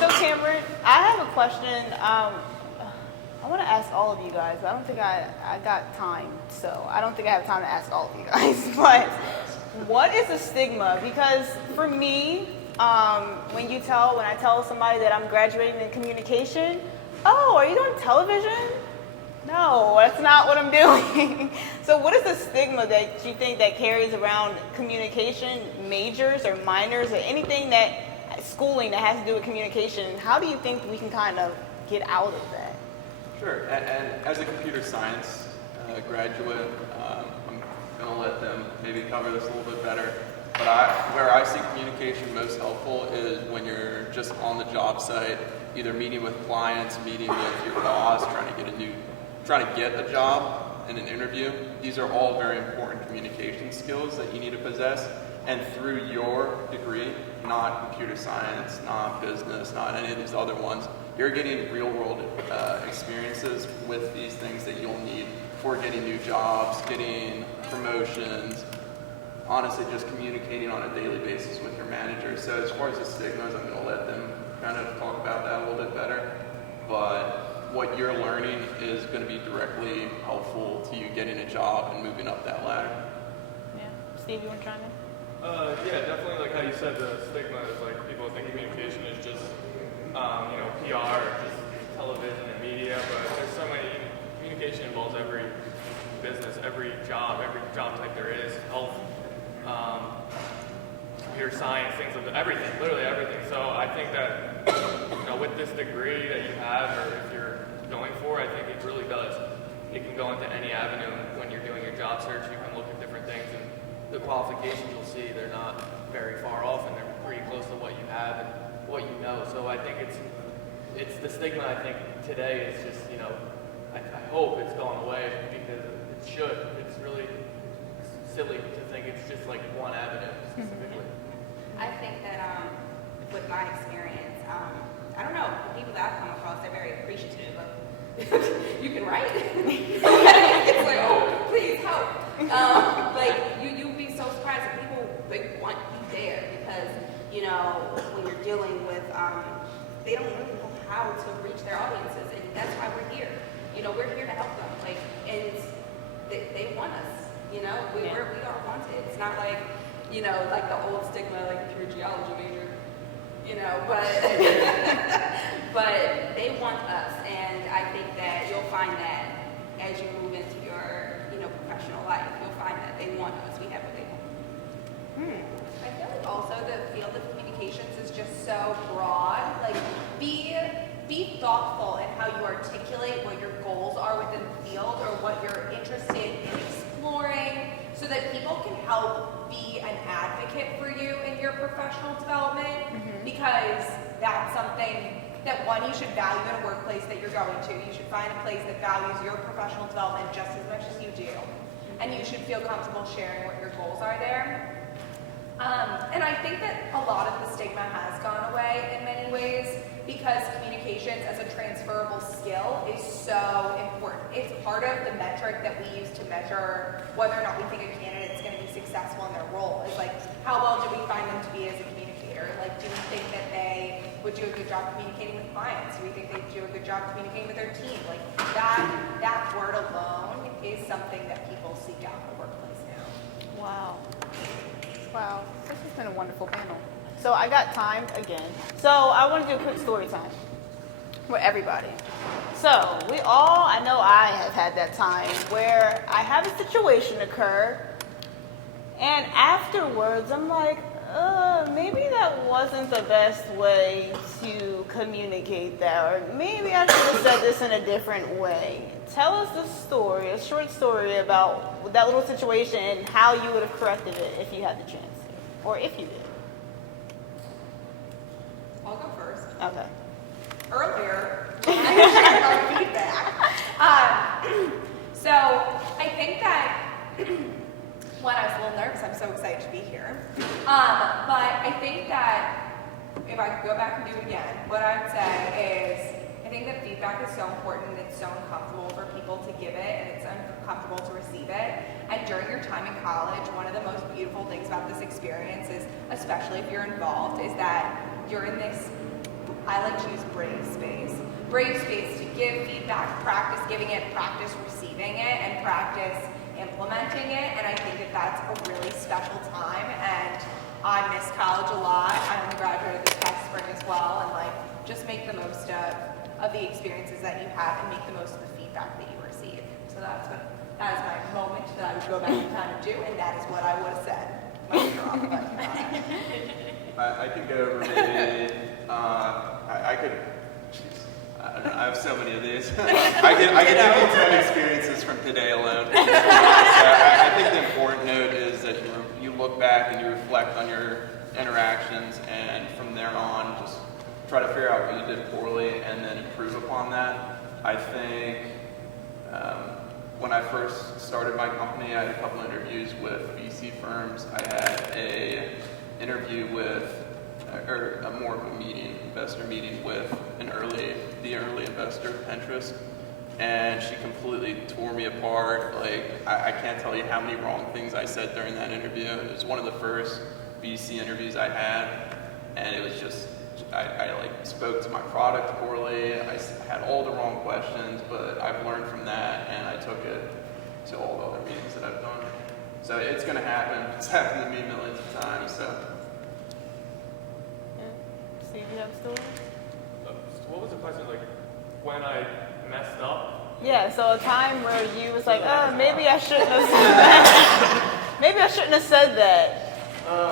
So Cameron, I have a question. I want to ask all of you guys, but I don't think I got time, so I don't think I have time to ask all of you guys. But what is the stigma? Because for me, when I tell somebody that I'm graduating in communication, oh, are you doing television? No, that's not what I'm doing. So what is the stigma that you think that carries around communication majors or minors or anything that schooling that has to do with communication? How do you think we can kind of get out of that? Sure, and as a computer science graduate, I'm going to let them maybe cover this a little bit better. But where I see communication most helpful is when you're just on the job site, either meeting with clients, meeting with your boss, trying to get a job in an interview. These are all very important communication skills that you need to possess. And through your degree, not computer science, not business, not any of these other ones, you're getting real world experiences with these things that you'll need for getting new jobs, getting promotions, honestly just communicating on a daily basis with your manager. So as far as the stigmas, I'm going to let them kind of talk about that a little bit better. But what you're learning is going to be directly helpful to you getting a job and moving up that ladder. Steve, you want to chime in? Yeah, definitely like how you said, the stigma is like people think communication is just, PR or just television and media, but there's so many, communication involves every business, every job type there is, health, computer science, things of everything, literally everything. So I think that, with this degree that you have, or if you're going for, I think it really does. It can go into any avenue. When you're doing your job search, you can look at different things, and the qualifications you'll see, they're not very far off, and they're pretty close to what you have and what you know. So I think it's the stigma. I think today is just, I hope it's gone away, because it should. It's really silly to think it's just like one avenue specifically. I think that with my experience, I don't know, the people that I've come across, they're very appreciative of you can write. It's like, oh, please help. You'd be so surprised that people want you there, because when you're dealing with they don't really know how to reach their audiences, and that's why we're here. We're here to help them. And they want us. We are wanted. It's not like like the old stigma, like if you're a geology major, but they want us, and I think that you'll find that as you move into your professional life, you'll find that they want us. We have what they want. I feel like also the field of communications is just so broad. Like, be thoughtful in how you articulate what your goals are within the field, or what you're interested in exploring, so that people can help be an advocate for you in your professional development, because that's something that, one, you should value in a workplace that you're going to. You should find a place that values your professional development just as much as you do, and you should feel comfortable sharing what your goals are there. And I think that a lot of the stigma has gone away in many ways, because communications as a transferable skill is so important. It's part of the metric that we use to measure whether or not we think a candidate is going to be successful in their role. Is like, how well do we find them to be as a communicator? Like, do we think that they would do a good job communicating with clients? Do we think they'd do a good job communicating with their team? Like, that word alone is something that people seek out in the workplace now. Wow, this has been a wonderful panel. So I got timed again. So I want to do a quick story time with everybody. So I know I have had that time where I have a situation occur, and afterwards I'm like, maybe that wasn't the best way to communicate that, or maybe I should have said this in a different way. Tell us the story, a short story about that little situation and how you would have corrected it if you had the chance to, or if you did. I'll go first. Okay. Earlier, I shared our feedback. So I think that one, I was a little nervous. I'm so excited to be here. But I think that if I could go back and do it again, what I would say is, I think that feedback is so important, and it's so uncomfortable for people to give it, and it's uncomfortable to receive it. And during your time in college, one of the most beautiful things about this experience is, especially if you're involved, is that you're in this, I like to use brave space. Brave space to give feedback, practice giving it, practice receiving it, and practice implementing it. And I think that that's a really special time, and I miss college a lot. I'm a graduate of this past spring as well, and just make the most of the experiences that you have, and make the most of the feedback that you receive. So that is my moment that I would go back in time and do, and that is what I would have said. I could go over maybe, I could, I don't know, I have so many of these. I could give you 10 experiences from today alone. So I think the important note is that you look back and you reflect on your interactions, and from there on, just try to figure out what you did poorly and then improve upon that. I think when I first started my company, I had a couple interviews with VC firms. I had a interview with, or more of a meeting, investor meeting with the early investor, Pinterest, and she completely tore me apart. I can't tell you how many wrong things I said during that interview. It was one of the first VC interviews I had, and it was just, I spoke to my product poorly. I had all the wrong questions, but I've learned from that, and I took it to all the other meetings that I've done. So So it's going to happen. It's happened to me millions of times. So. Steve, you have a story? What was the question? Like, when I messed up? Yeah, so a time where you was like, maybe I shouldn't have said that. Maybe I shouldn't have said that.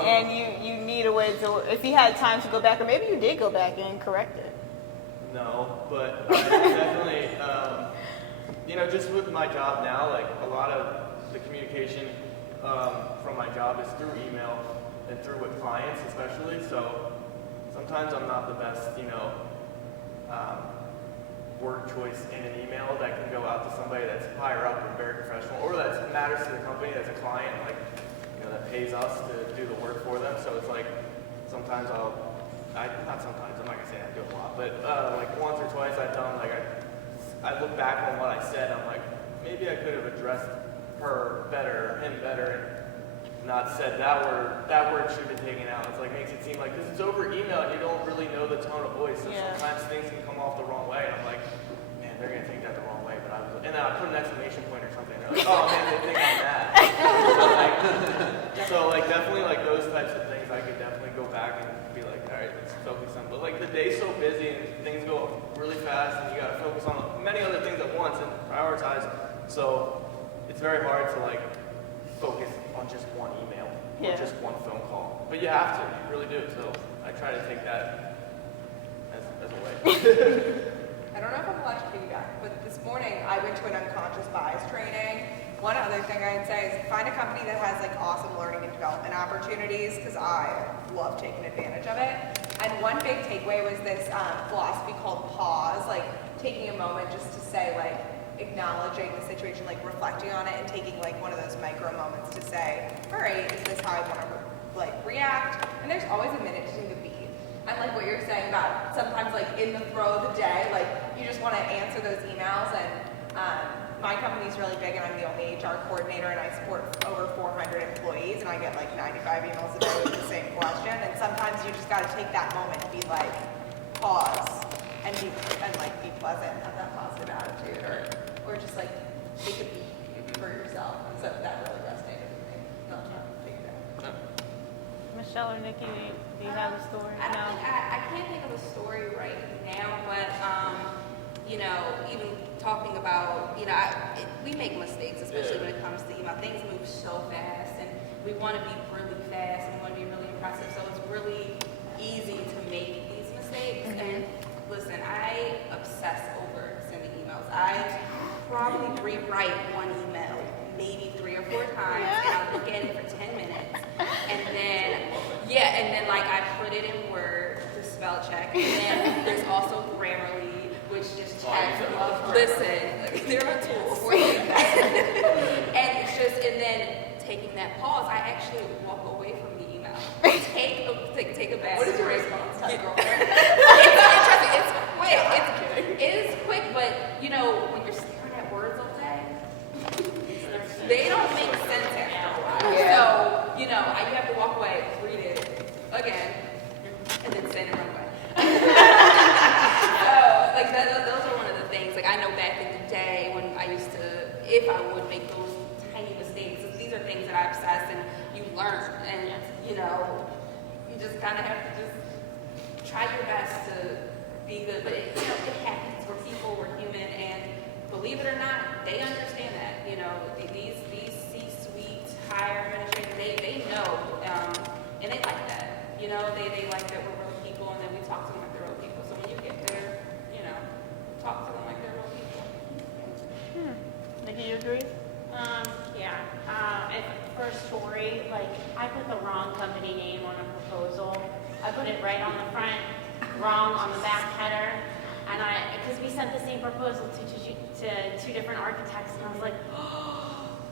And you need a way to, if you had time to go back, or maybe you did go back and correct it. No, but I definitely, just with my job now, like a lot of the communication from my job is through email and through with clients especially. So sometimes I'm not the best, word choice in an email that can go out to somebody that's higher up and very professional, or that matters to the company that's a client, like, that pays us to do the work for them. So it's like sometimes not sometimes, I'm not gonna say I do a lot, but like once or twice I've done, like I look back on what I said, I'm like, maybe I could have addressed her better, him better, and not said that word should have been taken out. It's like makes it seem like, because it's over email and you don't really know the tone of voice, so sometimes things can come off the wrong way, and I'm like, man, they're gonna take that the wrong way, but and then I put an exclamation point or something, and they're like, oh man, they think I'm mad. So like definitely like those types of things, I could definitely go back and be like, all right, let's focus on. But like the day's so busy and things go really fast, and you gotta focus on many other things at once and prioritize. So it's very hard to like focus on just one email or just one phone call. But you have to, you really do. So I try to take that as a way. I don't know if I'm allowed to piggyback, but this morning I went to an unconscious bias training. One other thing I'd say is find a company that has like awesome learning and development opportunities, because I love taking advantage of it. And one big takeaway was this philosophy called pause, like taking a moment just to say, like, acknowledging the situation, like reflecting on it and taking like one of those micro moments to say, all right, is this how I want to like react? And there's always a minute to take a beat. And like what you're saying about sometimes like in the throw of the day, like you just want to answer those emails. And my company's really big and I'm the only HR coordinator and I support over 400 employees and I get like 95 emails a day with the same question. And sometimes you just got to take that moment and be like, pause and be pleasant, have that positive attitude, or just like take a beat for yourself. So that really resonated with me. Not to take that. Michelle or Nikki, do you have a story? I can't think of a story right now, but even talking about, we make mistakes, especially when it comes to email. Things move so fast, and we want to be really fast and we want to be really impressive. So it's really easy to make these mistakes. And listen, I obsess over sending emails. I probably rewrite one email maybe 3 or 4 times, and I'll look at it for 10 minutes, and then like I put it in Word to spell check, and then there's also Grammarly, which just checks. Listen, there are tools for you. And it's just, and then taking that pause, I actually walk away from the email. Take a bath. What is your response time, girlfriend? It's interesting. It's quick. It is quick, but when you're staring at words all day, they don't make sense after a while. So, you have to walk away, read it again, and then send it right away. So, like, those are one of the things. Like, I know back in the day when I used to, if I would make those tiny mistakes, these are things that I obsess and you learn. And, you just kind of have to just try your best to be good. But it happens. We're people, we're human, and believe it or not, they understand that. These C-suite, higher administrators, they know, and they like that. They like that we're real people, and then we talk to them like they're real people. So when you get there, talk to them like they're real people. Nikki, you agree? For a story, like I put the wrong company name on a proposal. I put it right on the front, wrong on the back header, and because we sent the same proposal to 2 different architects, and I was like,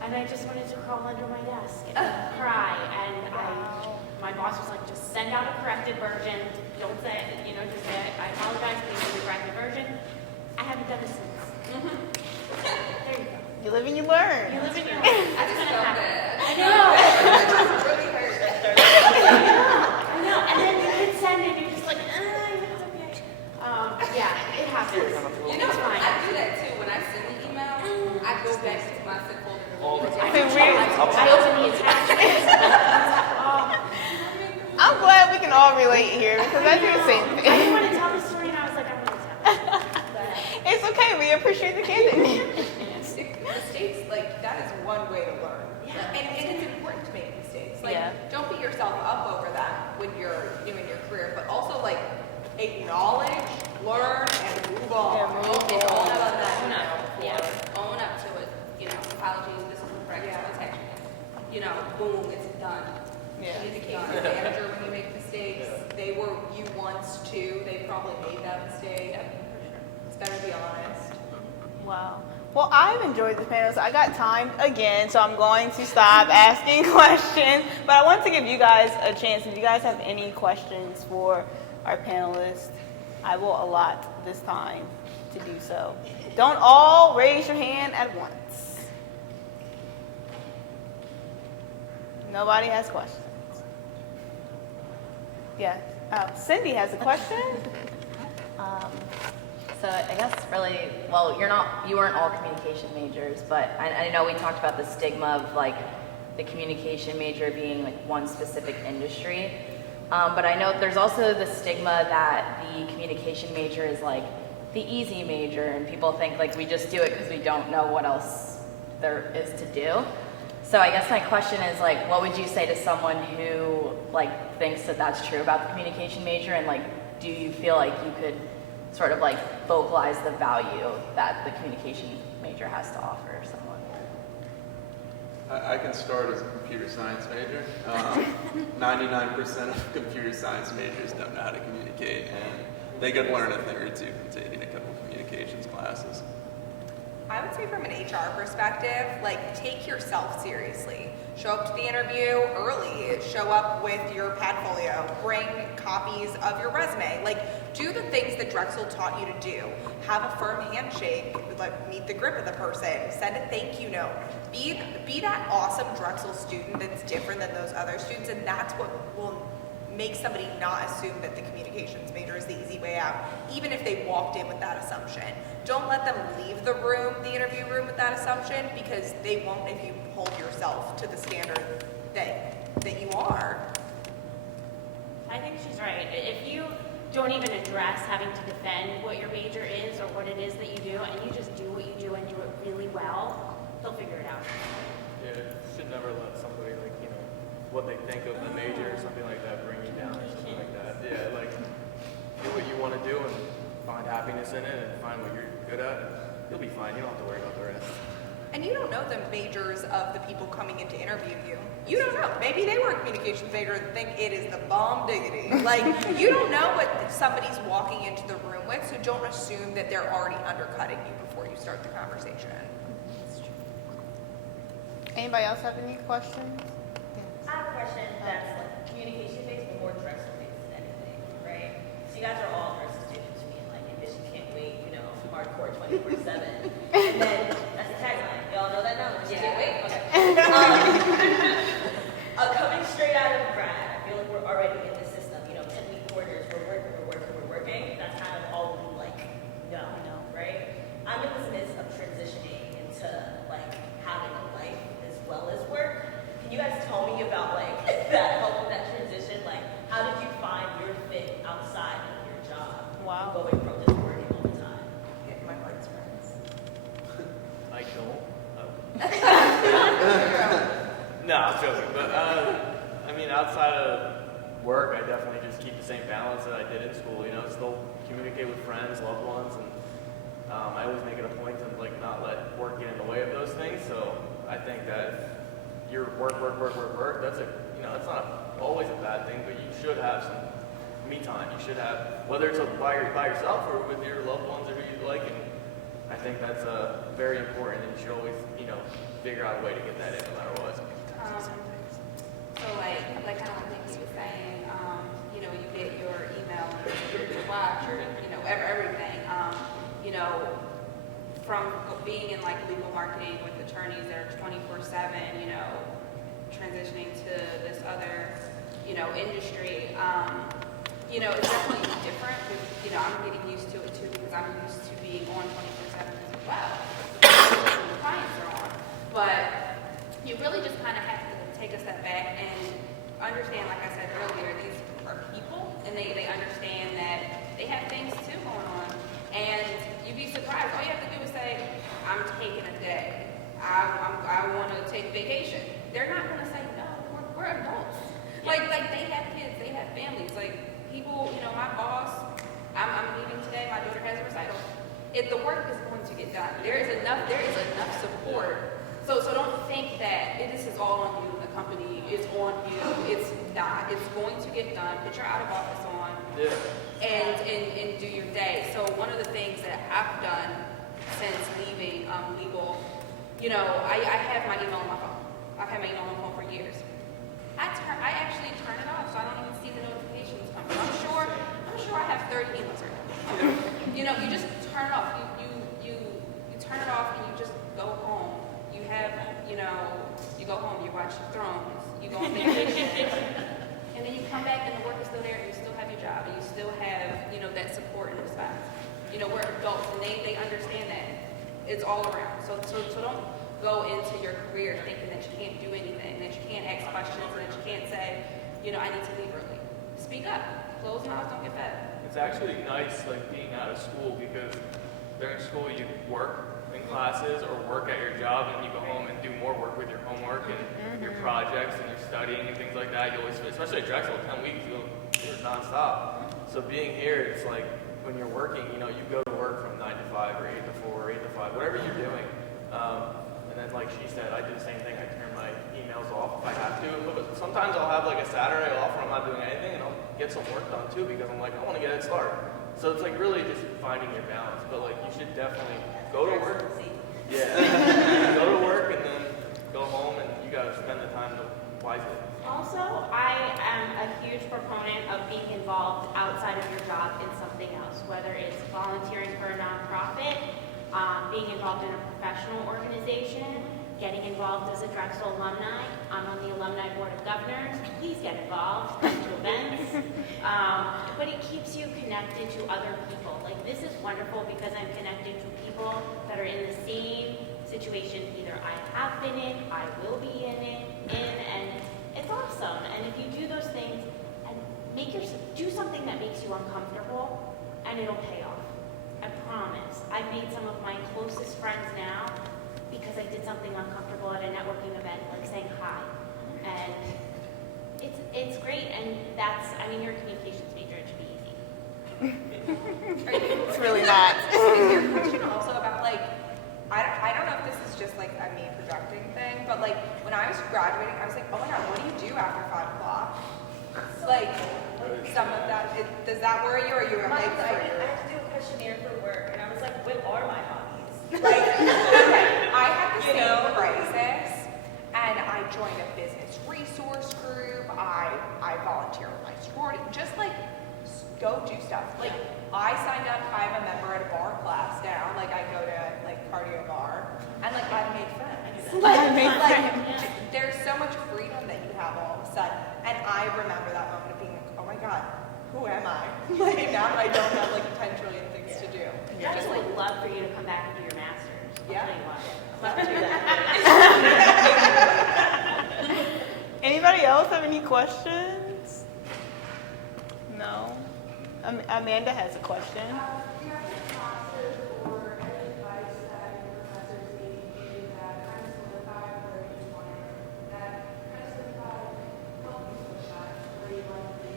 and I just wanted to crawl under my desk and cry. And my boss was like, just send out a corrected version. Don't say, just say, I apologize, please send the corrected version. I haven't done it since. There you go. You live and you learn. You live in your life. I just felt that. I know. It really hurt. I know. And then you hit send and you're just like, it's okay. It happens. It's fine. I do that too. When I send an email, I go back to my folder. All the time. I open the attachments. I'm glad we can all relate here because I do the same I didn't thing. want to tell the story, and I was like, I'm going to tell it. It's okay. We appreciate the candidness. Mistakes, like, that is one way to learn. And it's important to make mistakes. Like, Yeah. don't beat yourself up over that when you're doing your career, but also, like, acknowledge, learn, and move on. Yeah, move And on. own up to that, own up. you know, Yeah. Own up to it. You know, apologies, this is the correct attachment. You know, boom, it's done. Yeah. Communicate with the manager when you make mistakes. They were you once too. They probably made that mistake. It's better to be honest. Wow. Well, I've enjoyed the panel. So I got timed again, so I'm going to stop asking questions. But I want to give you guys a chance. If you guys have any questions for our panelists, I will allot this time to do so. Don't all raise your hand at once. Nobody has questions. Yeah. Cindy has a question. So I guess really, well, you weren't all communication majors, but I know we talked about the stigma of like the communication major being like one specific industry. But I know there's also the stigma that the communication major is like the easy major, and people think like we just do it because we don't know what else there is to do. So I guess my question is like, what would you say to someone who like thinks that that's true about the communication major, and like, do you feel like you could sort of like vocalize the value that the communication major has to offer someone? I can start as a computer science major. 99% of computer science majors don't know how to communicate, and they could learn a thing or two from taking a couple communications classes. I would say from an HR perspective, like, take yourself seriously. Show up to the interview early. Show up with your padfolio. Bring copies of your resume. Like, do the things that Drexel taught you to do. Have a firm handshake. Like, meet the grip of the person. Send a thank you note. Be that awesome Drexel student that's different than those other students, and that's what will make somebody not assume that the communications major is the easy way out, even if they walked in with that assumption. Don't let them leave the room, the interview room, with that assumption, because they won't if you hold yourself to the standard that you are. I think she's right. If you don't even address having to defend what your major is or what it is that you do, and you just do what you do and do it really well, they'll figure it out. Yeah, should never let somebody like, what they think of the major or something like that bring you down or something like that. Yeah, like do what you want to do and find happiness in it and find what you're good at. You'll be fine. You don't have to worry about the rest. And you don't know the majors of the people coming in to interview you. You don't know. Maybe they were a communications major and think it is the bomb diggity. Like, you don't know what somebody's walking into the room with, so don't assume that they're already undercutting you before you start the conversation. Anybody else have any questions? I have a question that's like communication based, but more Drexel based than anything, right? So you guys are all nurses students, me and like ambition can't wait, hardcore 24/7. And then that's the tagline. Y'all know that now? Just can't wait. Okay. Coming straight out of grad, I feel like we're already in the system. 10-week quarters, we're working. That's kind of all we know, right? I'm in this midst of transitioning into like having a life as well as work. Can you guys tell me about that help with that transition? Like, how did you find your fit outside of your job? Wow. Going from just working all the time. Get my heart's friends. I don't. No, I'm joking. But outside of work, I definitely just keep the same balance that I did in school. Still communicate with friends, loved ones, and I always make it a point to not let work get in the way of those things. So I think that your work. That's that's not always a bad thing, but you should have some me time. You should have, whether it's by yourself or with your loved ones or who you like. And I think that's very important, and you should always figure out a way to get that in no matter what. So like kind of like you were saying, you get your email, your watch, your everything. From being in legal marketing with attorneys that are 24/7, transitioning to this other, industry, it's definitely different. I'm getting used to it too because I'm used to being on 24/7 as well. The clients are on, but you really just kind of have to take step back and understand, like I said earlier, these are people, and they understand that they have things too going on. And you'd be surprised. All you have to do is say, I'm taking a day. I want to take vacation. They're not going to say, no, we're adults. Like they have kids, they have families. Like people, my boss, I'm leaving today, my daughter has a recital. If the work is going to get done, there is enough support. So don't think that this is all on you, the company is on you. It's not. It's going to get done. Put your out of office on and do your day. So one of the things that I've done since leaving legal, I have my email on my phone. I've had my email on my phone for years. I actually turn it off so I don't even see the notifications come. I'm sure I have 30 emails right now. You just turn it off. You turn it off and you just go home. You have, you go home, you watch Thrones, you go on vacation, and then you come back and the work is still there, and you still have your job, and you still have, that support and respect. We're adults, and they understand that. It's all around. So don't go into your career thinking that you can't do anything, that you can't ask questions, and that you can't say, I need to leave early. Speak up. Closed mouths don't get fed. It's actually nice, like, being out of school, because during school you work in classes or work at your job, and you go home and do more work with your homework and your projects and your studying and things like that. You always, especially at Drexel, 10 weeks, you're nonstop. So being here, it's like when you're working, you go to work from 9 to 5 or 8 to 4 or 8 to 5, whatever you're doing. And then, like she said, I do the same thing. I turn my emails off if I have to. But sometimes I'll have like a Saturday off when I'm not doing anything, and I'll get some work done too, because I'm like, I want to get it started. So it's like really just finding your balance. But like you should definitely go to work. Yeah. Go to work and then go home, and you got to spend the time wisely. Also, I am a huge proponent of being involved outside of your job in something else, whether it's volunteering for a nonprofit, being involved in a professional organization, getting involved as a Drexel alumni. I'm on the Alumni Board of Governors. Please get involved, come to events. But it keeps you connected to other people. Like, this is wonderful because I'm connected to people that are in the same situation either I have been in, I will be in, and it's awesome. And if you do those things and do something that makes you uncomfortable, and it'll pay off. I promise. I've made some of my closest friends now because I did something uncomfortable at a networking event, like saying hi. And it's great, and you're a communications major, it should be easy. It's really not. Is your question also about I don't know if this is just like a me projecting thing, but like when I was graduating, I was like, oh my god, what do you do after 5 o'clock? Like some of that, does that worry you, or you were like? I had to do a questionnaire for work, and I was like, what are my hobbies? Like, okay, I had the same crisis, and I joined a business resource group. I volunteer with my sorority, just like go do stuff. Like I signed up. I'm a member at a bar class now. Like I go to like cardio bar, and like I've made friends. There's so much freedom that you have all of a sudden, and I remember that moment of being like, oh my god, who am I? Like now that I don't have like 10 trillion things to do. I just would love for you to come back and do your master's. Yeah. I'll tell you what. Love to do that. Anybody else have any questions? No. Amanda has a question. Do you have any classes or any advice that your professors gave you that kind of solidified where you want that kind of solidified help you switch that where you want to be?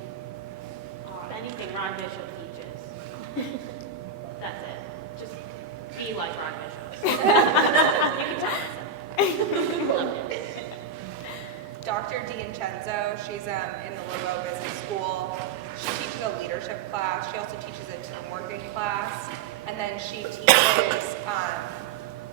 Anything Ron Bishop teaches. That's it. Just be like Ron Bishop. You can tell us. Love him. Dr. DiNcenzo, she's in the Lobo Business School. She teaches a leadership class. She also teaches a team working class. And then she teaches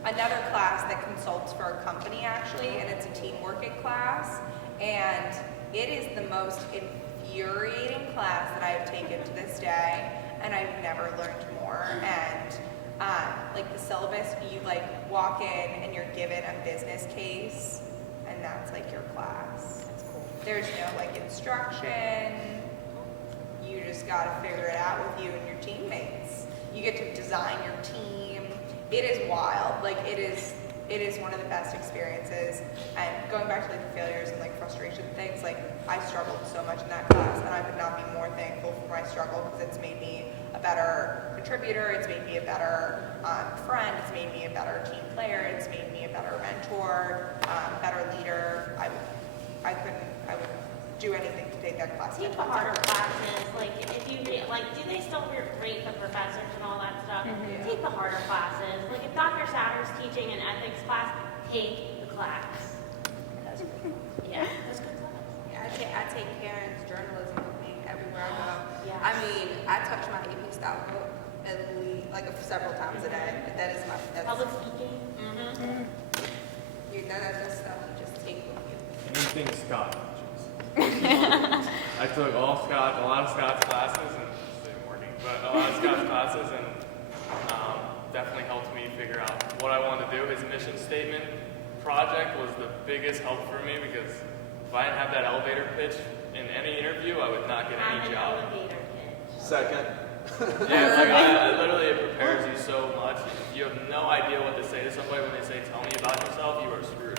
another class that consults for a company, actually, and it's a team working class. And it is the most infuriating class that I have taken to this day, and I've never learned more. And like the syllabus, you like walk in and you're given a business case, and that's like your class. That's cool. There's no like instruction. You just gotta figure it out with you and your teammates. You get to design your team. It is wild. Like it is one of the best experiences. And going back to like the failures and like frustrations struggled so much in that class, and I could not be more thankful for my struggle because it's made me a better contributor, it's made me a better friend, it's made me a better team player, it's made me a better mentor, better leader. I would do anything to take that class. Take the harder classes, like if you like, do they still rate the professors and all that stuff? Yeah. Take the harder classes. Like if Dr. Satter's teaching an ethics class, take the class. That's great. Yeah, that's good class. I take parents' journalism with me everywhere I go. Yes. I mean, I touch my AP style book at least several times a day. That is Public speaking. That stuff you just take with you. Anything Scott teaches. I took a lot of Scott's classes, and I'm working, but a lot of Scott's classes, and definitely helped me figure out what I wanted to do. His mission statement project was the biggest help for me because if I didn't have that elevator pitch in any interview, I would not get any job. Elevator pitch. Second. Yeah, literally it prepares you so much. If you have no idea what to say to somebody when they say, "Tell me about yourself," you are screwed.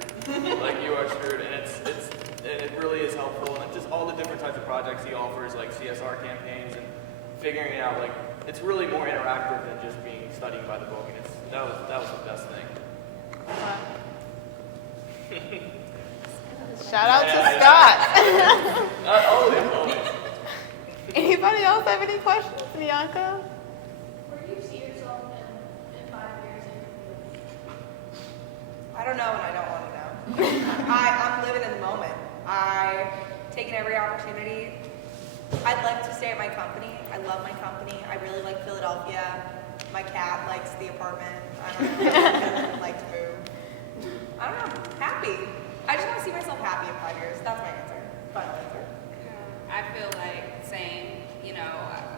You are screwed, and it really is helpful. And just all the different types of projects he offers, like CSR campaigns, and figuring it out. It's really more interactive than just studying by the book. And that was the best thing. Shout out to Scott. Always. Anybody else have any questions, Bianca? Where do you see yourself in 5 years in your field? I don't know and I don't want to know. I'm living in the moment. I'm taking every opportunity. I'd like to stay at my company. I love my company. I really like Philadelphia. My cat likes the apartment. I don't know. I'd like to move. I don't know. Happy. I just want to see myself happy in 5 years. That's my answer. Final answer. I feel like saying,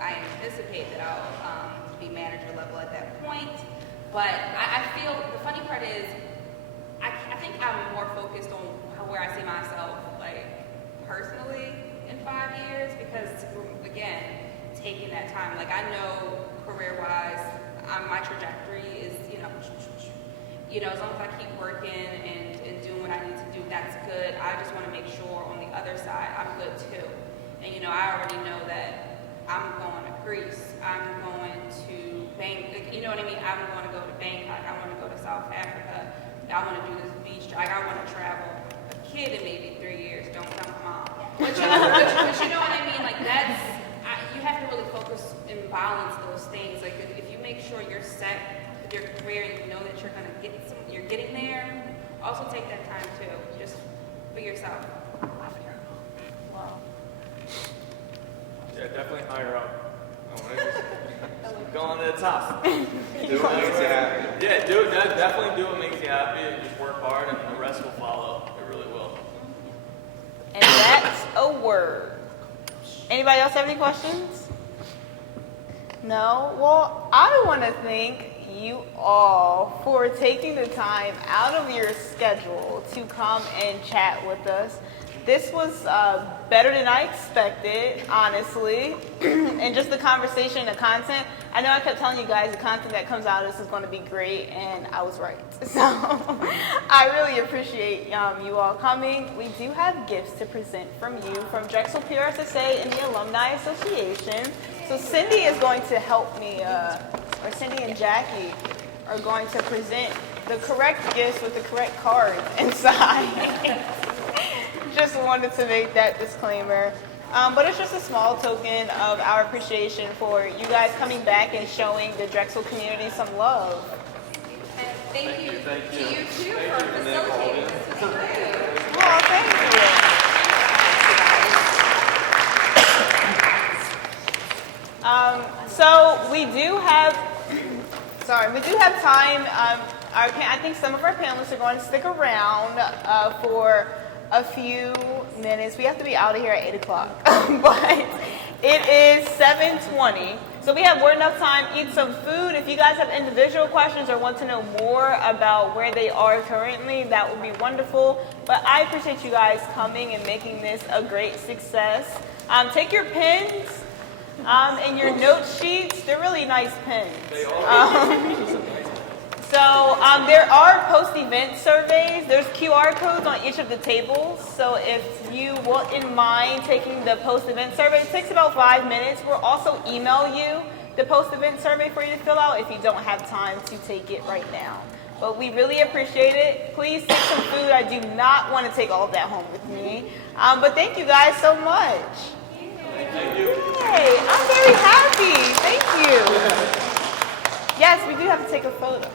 I anticipate that I'll be manager level at that point, but I feel the funny part is I think I'm more focused on where I see myself personally in 5 years because again, taking that time. I know career-wise, my trajectory is as long as I keep working and doing what I need to do, that's good. I just want to make sure on the other side I'm good too. And I already know that I'm going to Greece, I'm going to Bangkok, you know what I mean? I'm going to go to Bangkok, I want to go to South Africa, I want to do this beach, I want to travel. A kid in maybe 3 years, don't tell my mom. But you know what I mean? You have to really focus and balance those things. If you make sure you're set with your career and you know that you're getting there, also take that time too, just for yourself. Wow. Yeah, definitely higher up. Go on to the top. Do what makes you happy. Yeah, definitely do what makes you happy and just work hard and the rest will follow. It really will. And that's a word. Anybody else have any questions? No? Well, I want to thank you all for taking the time out of your schedule to come and chat with us. This was better than I expected, honestly. And just the conversation, the content. I know I kept telling you guys the content that comes out of this is going to be great, and I was right. So I really appreciate you all coming. We do have gifts to present from you, from Drexel PRSSA and the Alumni Association. So Cindy is going to help me, or Cindy and Jackie are going to present the correct gifts with the correct cards inside. Just wanted to make that disclaimer. But it's just a small token of our appreciation for you guys coming back and showing the Drexel community some love. And thank you to you too Thank for you, Nick. facilitating. This is great. Well, thank you. So we do have time. I think some of our panelists are going to stick around for a few minutes. We have to be out of here at 8 o'clock, but it is 7:20. So we have more than enough time. Eat some food. If you guys have individual questions or want to know more about where they are currently, that would be wonderful. But I appreciate you guys coming and making this a great success. Take your pens and your note sheets. They're really nice pens. They are. So there are post-event surveys. There's QR codes on each of the tables. So if you wouldn't mind taking the post-event survey, it takes about 5 minutes. We'll also email you the post-event survey for you to fill out if you don't have time to take it right now. But we really appreciate it. Please take some food. I do not want to take all of that home with me. But thank you guys so much. Thank you. Yay, I'm very happy. Thank you. Yes, we do have to take a photo.